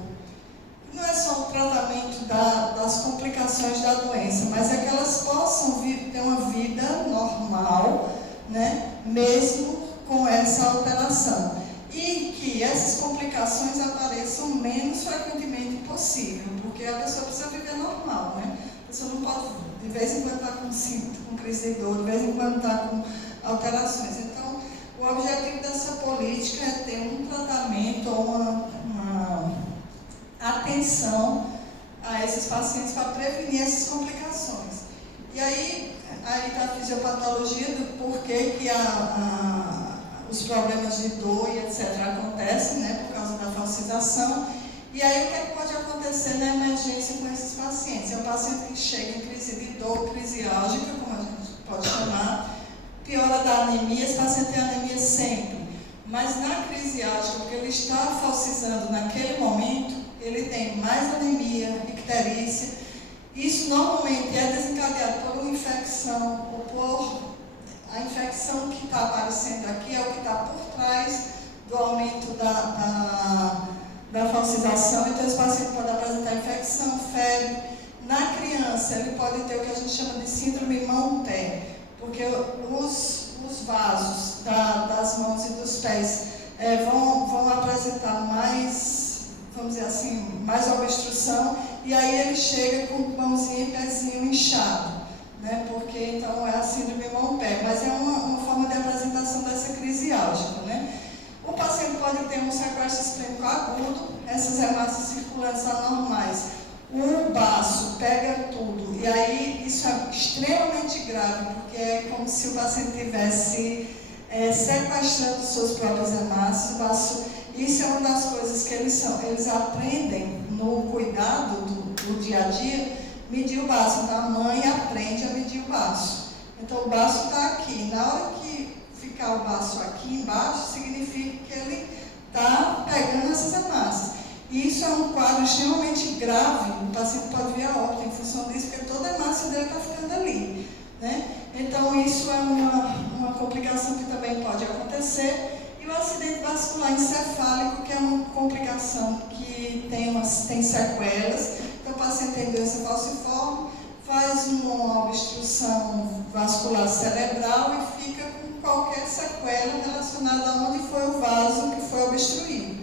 não é só o tratamento das complicações da doença, mas é que elas possam ter uma vida normal, né, mesmo com essa alteração. E que essas complicações apareçam menos frequentemente possível, porque a pessoa precisa viver normal, né? A pessoa não pode, de vez em quando, estar com crise de dor, de vez em quando estar com alterações. Então, o objetivo dessa política é ter um tratamento ou uma atenção a esses pacientes para prevenir essas complicações. E aí está a fisiopatologia do porquê que os problemas de dor e etc. acontecem, né, por causa da falcização. E aí o que é que pode acontecer na emergência com esses pacientes? É o paciente que chega em crise de dor, crise álgica, como a gente pode chamar, piora da anemia, esse paciente tem anemia sempre. Mas na crise álgica, porque ele está falcizando naquele momento, ele tem mais anemia, icterícia. Isso normalmente é desencadeado por uma infecção ou por a infecção que está aparecendo aqui é o que está por trás do aumento da falcização, então esse paciente pode apresentar infecção, febre. Na criança, ele pode ter o que a gente chama de síndrome mão-pé, porque os vasos das mãos e dos pés vão apresentar mais, vamos dizer assim, mais obstrução, e aí ele chega com mãozinha e pezinho inchado, né? Porque então é a síndrome mão-pé, mas é uma forma de apresentação dessa crise álgica, né? O paciente pode ter um sequestro esplênico agudo, essas hemácias circulantes anormais, o baço pega tudo, e aí isso é extremamente grave, porque é como se o paciente estivesse sequestrando suas próprias hemácias. O baço, isso é uma das coisas que eles aprendem no cuidado do dia a dia, medir o baço. Então a mãe aprende a medir o baço. Então o baço está aqui, na hora que ficar o baço aqui embaixo, significa que ele está pegando essas hemácias. E isso é um quadro extremamente grave, o paciente pode vir a óbito em função disso, porque toda a hemácia dele está ficando ali, né? Então isso é uma complicação que também pode acontecer. E o acidente vascular encefálico, que é uma complicação que tem sequelas. Então o paciente tem doença falciforme, faz uma obstrução vascular cerebral e fica com qualquer sequela relacionada a onde foi o vaso que foi obstruído.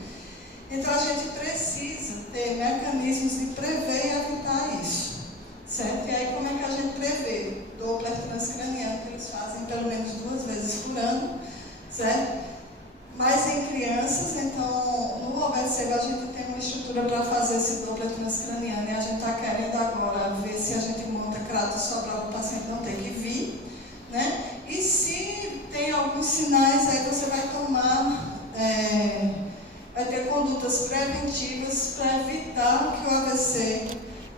Então a gente precisa ter mecanismos de prever e evitar isso, certo? E aí como é que a gente prevê? Doppler transcraniano, que eles fazem pelo menos 2 vezes por ano, certo? Mas em crianças, então no OBSEG a gente tem uma estrutura para fazer esse Doppler transcraniano, e a gente está querendo agora ver se a gente monta crato só para o paciente não ter que vir, né? E se tem alguns sinais, aí você vai tomar... vai ter condutas preventivas para evitar que o AVC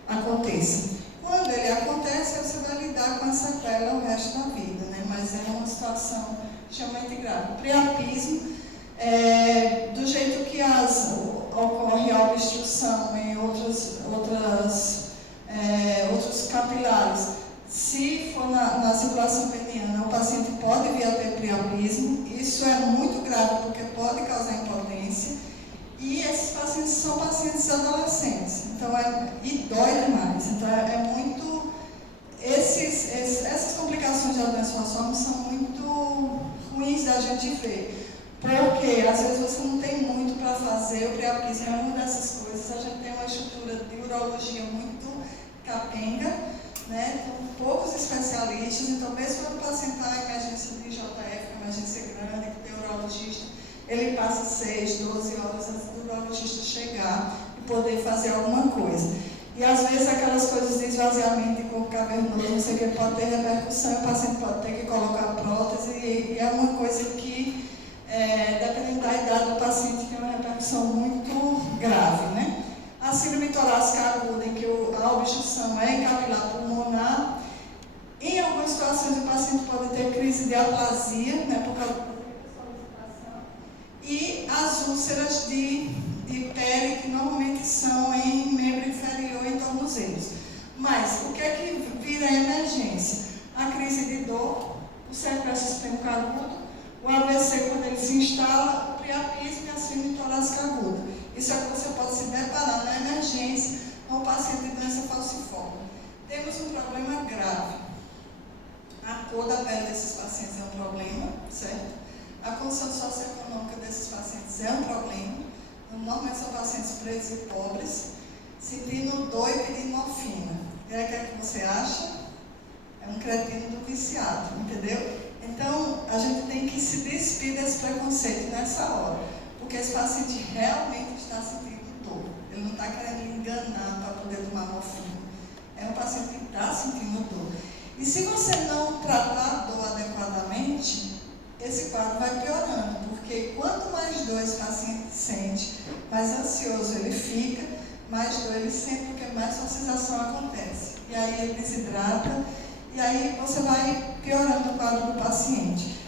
aconteça. Quando ele acontece, você vai lidar com a sequela o resto da vida, né? Mas é uma situação extremamente grave. O priapismo, do jeito que ocorre a obstrução em outros capilares, se for na circulação veniana, o paciente pode vir a ter priapismo. Isso é muito grave, porque pode causar impotência. E esses pacientes são pacientes adolescentes, então e dói demais. Então é muito... Essas complicações de doença falciforme são muito ruins da gente ver, porque às vezes você não tem muito para fazer. O priapismo é uma dessas coisas. A gente tem uma estrutura de urologia muito capenga, né? Então, poucos especialistas. Então, mesmo quando o paciente está em emergência de IJF, emergência grande, que tem urologista, ele passa 6, 12 horas antes do urologista chegar e poder fazer alguma coisa. E às vezes aquelas coisas de esvaziamento de corpo cavernoso, não sei o que, pode ter repercussão, o paciente pode ter que colocar prótese, e é uma coisa que, dependendo da idade do paciente, tem uma repercussão muito grave, né? A síndrome torácica aguda, em que a obstrução é em capilar pulmonar. Em algumas situações o paciente pode ter crise de aplasia, né, por causa da e as úlceras de pele, que normalmente são em membro inferior e em tornozelos. Mas o que é que vira emergência? A crise de dor, o sequestro esplênico agudo, o AVC quando ele se instala, o priapismo e a síndrome torácica aguda. Isso é o que você pode se deparar na emergência com o paciente de doença falciforme. Temos um problema grave. A cor da pele desses pacientes é um problema, certo? A condição socioeconômica desses pacientes é um problema. Normalmente são pacientes pretos e pobres, sentindo dor e pedindo morfina. E aí o que é que você acha? É um cretino do viciado, entendeu? Então, a gente tem que se despir desse preconceito nessa hora, porque esse paciente realmente está sentindo dor. Ele não está querendo enganar para poder tomar morfina. É um paciente que está sentindo dor. E se você não tratar a dor adequadamente, esse quadro vai piorando, porque quanto mais dor esse paciente sente, mais ansioso ele fica, mais dor ele sente, porque mais falcização acontece. E aí ele desidrata, e aí você vai piorando o quadro do paciente.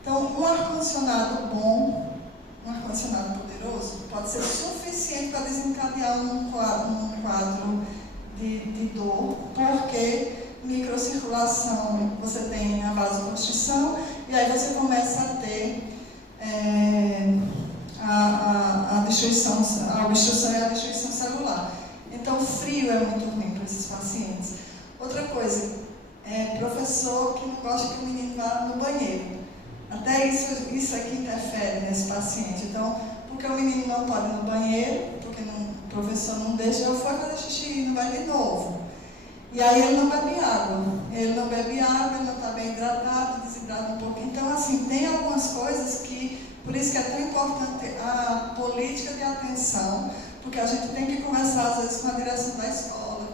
Então, um ar-condicionado bom, um ar-condicionado poderoso, pode ser suficiente para desencadear um quadro de dor, porque microcirculação, você tem a vasoconstrição, e aí você começa a ter a obstrução e a destruição celular. Então, o frio é muito ruim para esses pacientes. Outra coisa, professor que não gosta que o menino vá no banheiro. Até isso aqui interfere nesse paciente. Então, porque o menino não pode ir no banheiro, porque o professor não deixa, eu fui fazer xixi e não vai de novo. E aí ele não bebe água. Ele não está bem hidratado, desidrata um pouco. Então, assim, tem algumas coisas que, por isso que é tão importante a política de atenção, porque a gente tem que conversar, às vezes, com a direção da escola,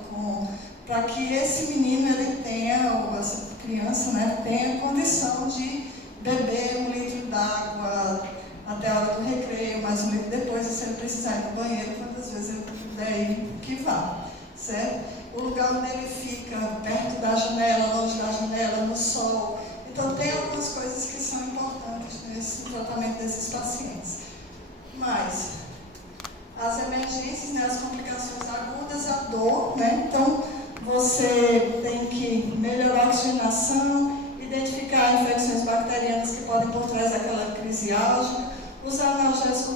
para que esse menino, ele tenha, ou essa criança, né, tenha condição de beber 1 litro d'água até a hora do recreio, mais 1 litro depois, e se ele precisar ir no banheiro, quantas vezes ele puder ir, que vá, certo? O lugar onde ele fica, perto da janela, longe da janela, no sol. Então, tem algumas coisas que são importantes nesse tratamento desses pacientes. Mas, as emergências, né, as complicações agudas, a dor, né? Então, você tem que melhorar a oxigenação, identificar infecções bacterianas que podem por trás daquela crise álgica, usar analgésico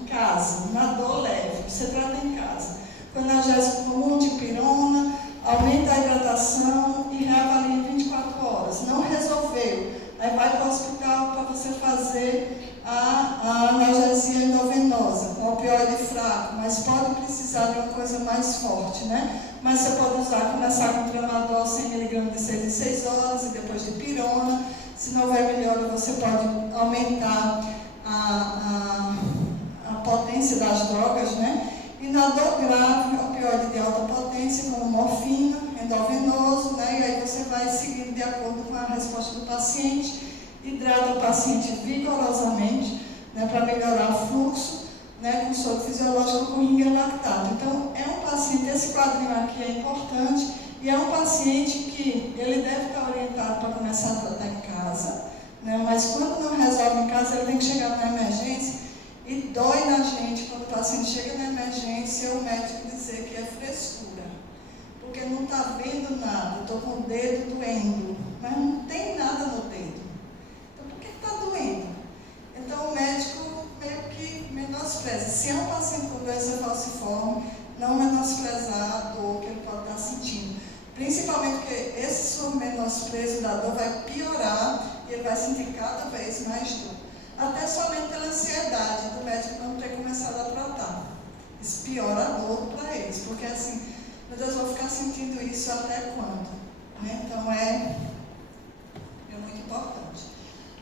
em casa, na dor leve, você trata em casa. Com analgésico comum, dipirona, aumenta a hidratação e reavalia em 24 horas. Não resolveu, aí vai para o hospital para você fazer a analgesia endovenosa, com opioide fraco, mas pode precisar de uma coisa mais forte, né? Mas você pode começar com tramadol 100 mg de 6 em 6 horas e depois de pirona. Se não houver melhora, você pode aumentar a potência das drogas, né? E na dor grave, opioide de alta potência, como morfina, endovenoso, né? E aí você vai seguindo de acordo com a resposta do paciente, hidrata o paciente vigorosamente, né, para melhorar o fluxo, né, com soro fisiológico com ringue lactato. Então, é um paciente, esse quadrinho aqui é importante, e é um paciente que ele deve estar orientado para começar a tratar em casa, né, mas quando não resolve em casa, ele tem que chegar na emergência, e dói na gente quando o paciente chega na emergência, o médico dizer que é frescura, porque não está vendo nada, estou com o dedo doendo, mas não tem nada no dedo. Então, por que está doendo? Então, o médico meio que menospreza. Se é um paciente com doença falciforme, não menosprezar a dor que ele pode estar sentindo. Principalmente porque esse seu menosprezo da dor vai piorar e ele vai sentir cada vez mais dor. Até somente pela ansiedade do médico não ter começado a tratar. Isso piora a dor para eles, porque assim, meu Deus, eu vou ficar sentindo isso até quando? Né? Então, é muito importante.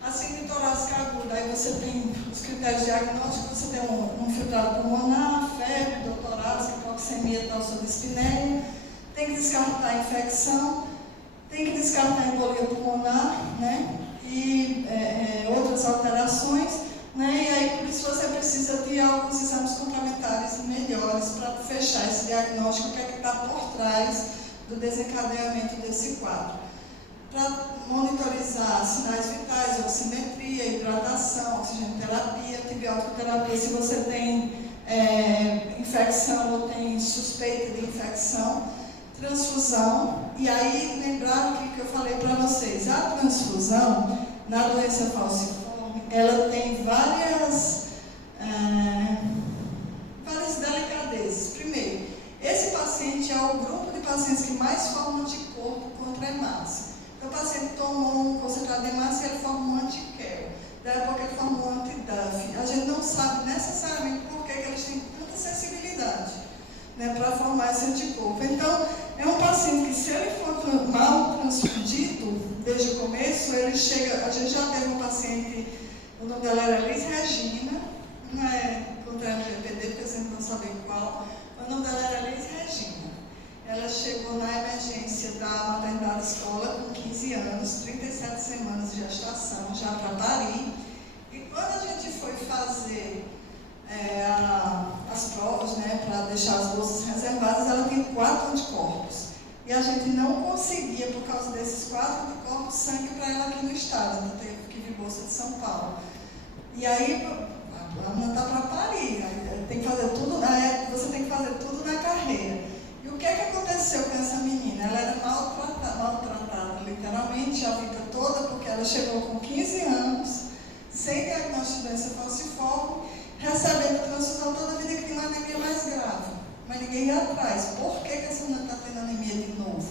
A síndrome torácica aguda, aí você tem os critérios diagnósticos, você tem um filtrado pulmonar, febre, dor torácica, hipoxemia, toxodispneia, tem que descartar a infecção, tem que descartar a embolia pulmonar, né? E outras alterações, né? E aí por isso você precisa de alguns exames complementares melhores para fechar esse diagnóstico, que é que está por trás do desencadeamento desse quadro. Para monitorizar sinais vitais, oximetria, hidratação, oxigenoterapia, antibiótico-terapia, se você tem infecção ou tem suspeita de infecção, transfusão, e aí lembrar o que eu falei para vocês, a transfusão na doença falciforme, ela tem várias delicadezas. Primeiro, esse paciente é o grupo de pacientes que mais formam anticorpo contra a hemácia. Então, o paciente tomou um concentrado de hemácia e ele forma um antiquel. Daí a pouco ele forma um anti-DAF. A gente não sabe necessariamente por que eles têm tanta sensibilidade, né, para formar esse anticorpo. Então, é um paciente que, se ele for mal transfundido desde o começo, ele chega. A gente já teve um paciente, o nome dela era Liz Regina, não é contra a LGPD, porque vocês não sabem qual, o nome dela era Liz Regina. Ela chegou na emergência da maternidade escola com 15 anos, 37 semanas de gestação, já para parir. E quando a gente foi fazer as provas, né, para deixar as bolsas reservadas, ela tem 4 anticorpos. E a gente não conseguia, por causa desses 4 anticorpos, sangue para ela aqui no estado. Ela teve que vir bolsa de São Paulo. E aí, ela não está para parir. Tem que fazer tudo, você tem que fazer tudo na carreira. E o que aconteceu com essa menina? Ela era maltratada, literalmente, a vida toda, porque ela chegou com 15 anos, sem diagnóstico de doença falciforme, atrás. Por que essa menina está tendo anemia de novo?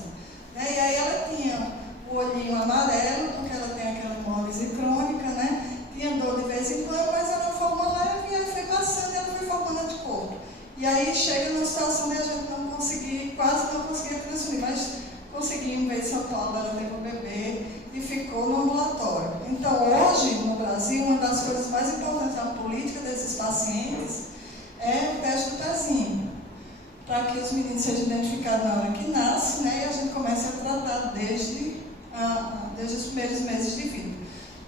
Né? E aí ela tinha o olhinho amarelo, porque ela tem aquela hemólise crônica, né? Tinha dor de vez em quando, mas ela formou leve, e aí foi passando e ela foi formando anticorpo. E aí chega numa situação de a gente não conseguir, quase não conseguia transferir, mas conseguimos ver em São Paulo, ela teve um bebê e ficou no ambulatório. Então, hoje, no Brasil, uma das coisas mais importantes da política desses pacientes é o teste do pezinho, para que os meninos sejam identificados na hora que nascem, né, e a gente comece a tratar desde os primeiros meses de vida,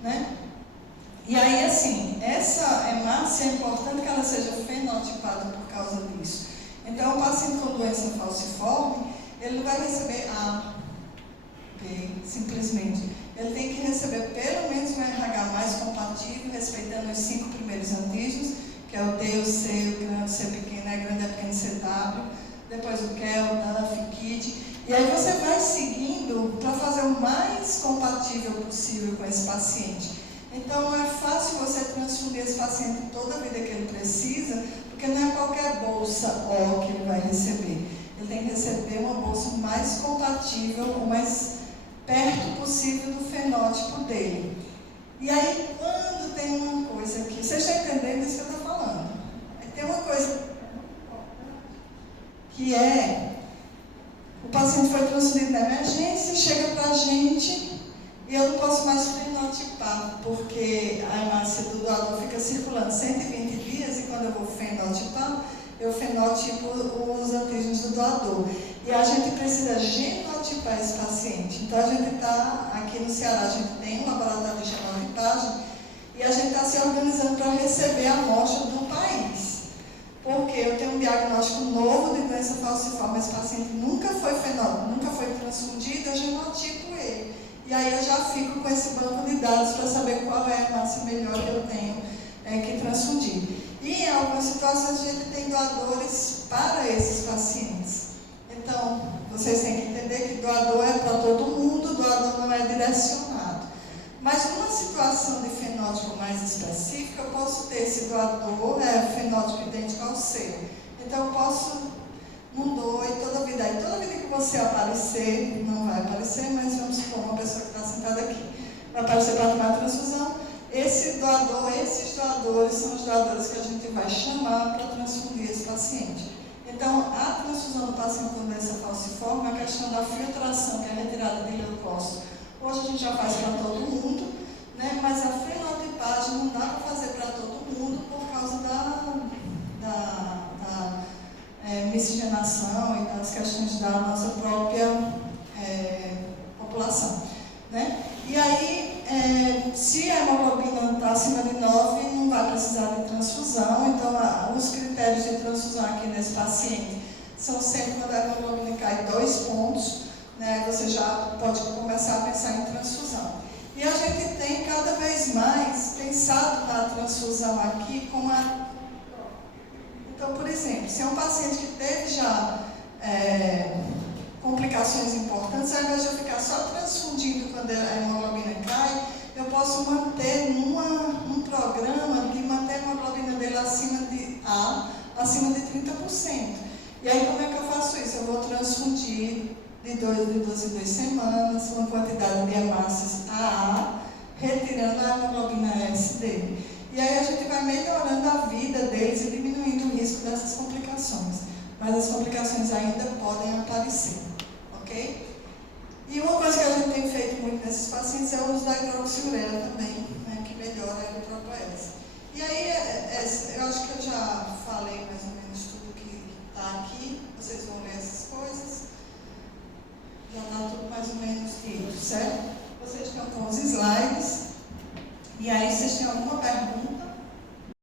né? E aí, assim, essa hemácia é importante que ela seja fenotipada por causa disso. Então, o paciente com doença falciforme, ele não vai receber A, B, simplesmente. Ele tem que receber pelo menos um RH mais compatível, respeitando os 5 primeiros antígenos, que é o D, o C, o grande, o C pequeno, E grande, E pequeno, CW, depois o KEL, DAF, KIT. E aí você vai seguindo para fazer o mais compatível possível com esse paciente. Então, não é fácil você transfundir esse paciente toda a vida que ele precisa, porque não é qualquer bolsa O que ele vai receber. Ele tem que receber uma bolsa mais compatível, o mais perto possível do fenótipo dele. E aí, quando tem uma coisa que... Vocês estão entendendo isso que eu estou falando? Tem uma coisa que é... O paciente foi transferido na emergência, chega para a gente e eu não posso mais fenotipar, porque a hemácia do doador fica circulando 120 dias e quando eu vou fenotipar, eu fenotipo os antígenos do doador. E a gente precisa genotipar esse paciente. Então, a gente está, aqui no Ceará, a gente tem um laboratório de genotipagem e a gente está se organizando para receber a amostra do país. Porque eu tenho um diagnóstico novo de doença falciforme, esse paciente nunca foi transfundido, eu genotipo ele. E aí eu já fico com esse banco de dados para saber qual é a hemácia melhor que eu tenho que transfundir. E em algumas situações a gente tem doadores para esses pacientes. Então, vocês têm que entender que doador é para todo mundo, doador não é direcionado. Mas numa situação de fenótipo mais específica, eu posso ter esse doador, fenótipo idêntico ao seu. Então, eu posso, não doe toda a vida. E toda vida que você aparecer, não vai aparecer, mas vamos supor, uma pessoa que está sentada aqui, vai aparecer para tomar a transfusão. Esses doadores são os doadores que a gente vai chamar para transfundir esse paciente. Então, a transfusão do paciente com doença falciforme é a questão da filtração, que é a retirada de leucócito. Hoje a gente já faz para todo mundo, né? Mas a fenotipagem não dá para fazer para todo mundo por causa da miscigenação e das questões da nossa própria população, né? E aí, se a hemoglobina está acima de 9, não vai precisar de transfusão. Então, os critérios de transfusão aqui nesse paciente são sempre quando a hemoglobina cai 2 pontos, né? Você já pode começar a pensar em transfusão. E a gente tem cada vez mais pensado na transfusão aqui como a... Então, por exemplo, se é um paciente que teve já complicações importantes, ao invés de eu ficar só transfundindo quando a hemoglobina cai, eu posso manter num programa de manter a hemoglobina dele acima de 30%. E aí, como é que eu faço isso? Eu vou transfundir de 12 em 2 semanas, uma quantidade de hemácias AA, retirando a hemoglobina S dele. E aí a gente vai melhorando a vida deles e diminuindo o risco dessas complicações. Mas as complicações ainda podem aparecer, ok? E uma coisa que a gente tem feito muito nesses pacientes é o uso da hidroxiurela também, né, que melhora a eritropoese. E aí, eu acho que eu já falei mais ou menos tudo que está aqui, vocês vão ler essas coisas. Já está tudo mais ou menos dito, certo? Vocês estão com os slides. E aí, vocês têm alguma pergunta?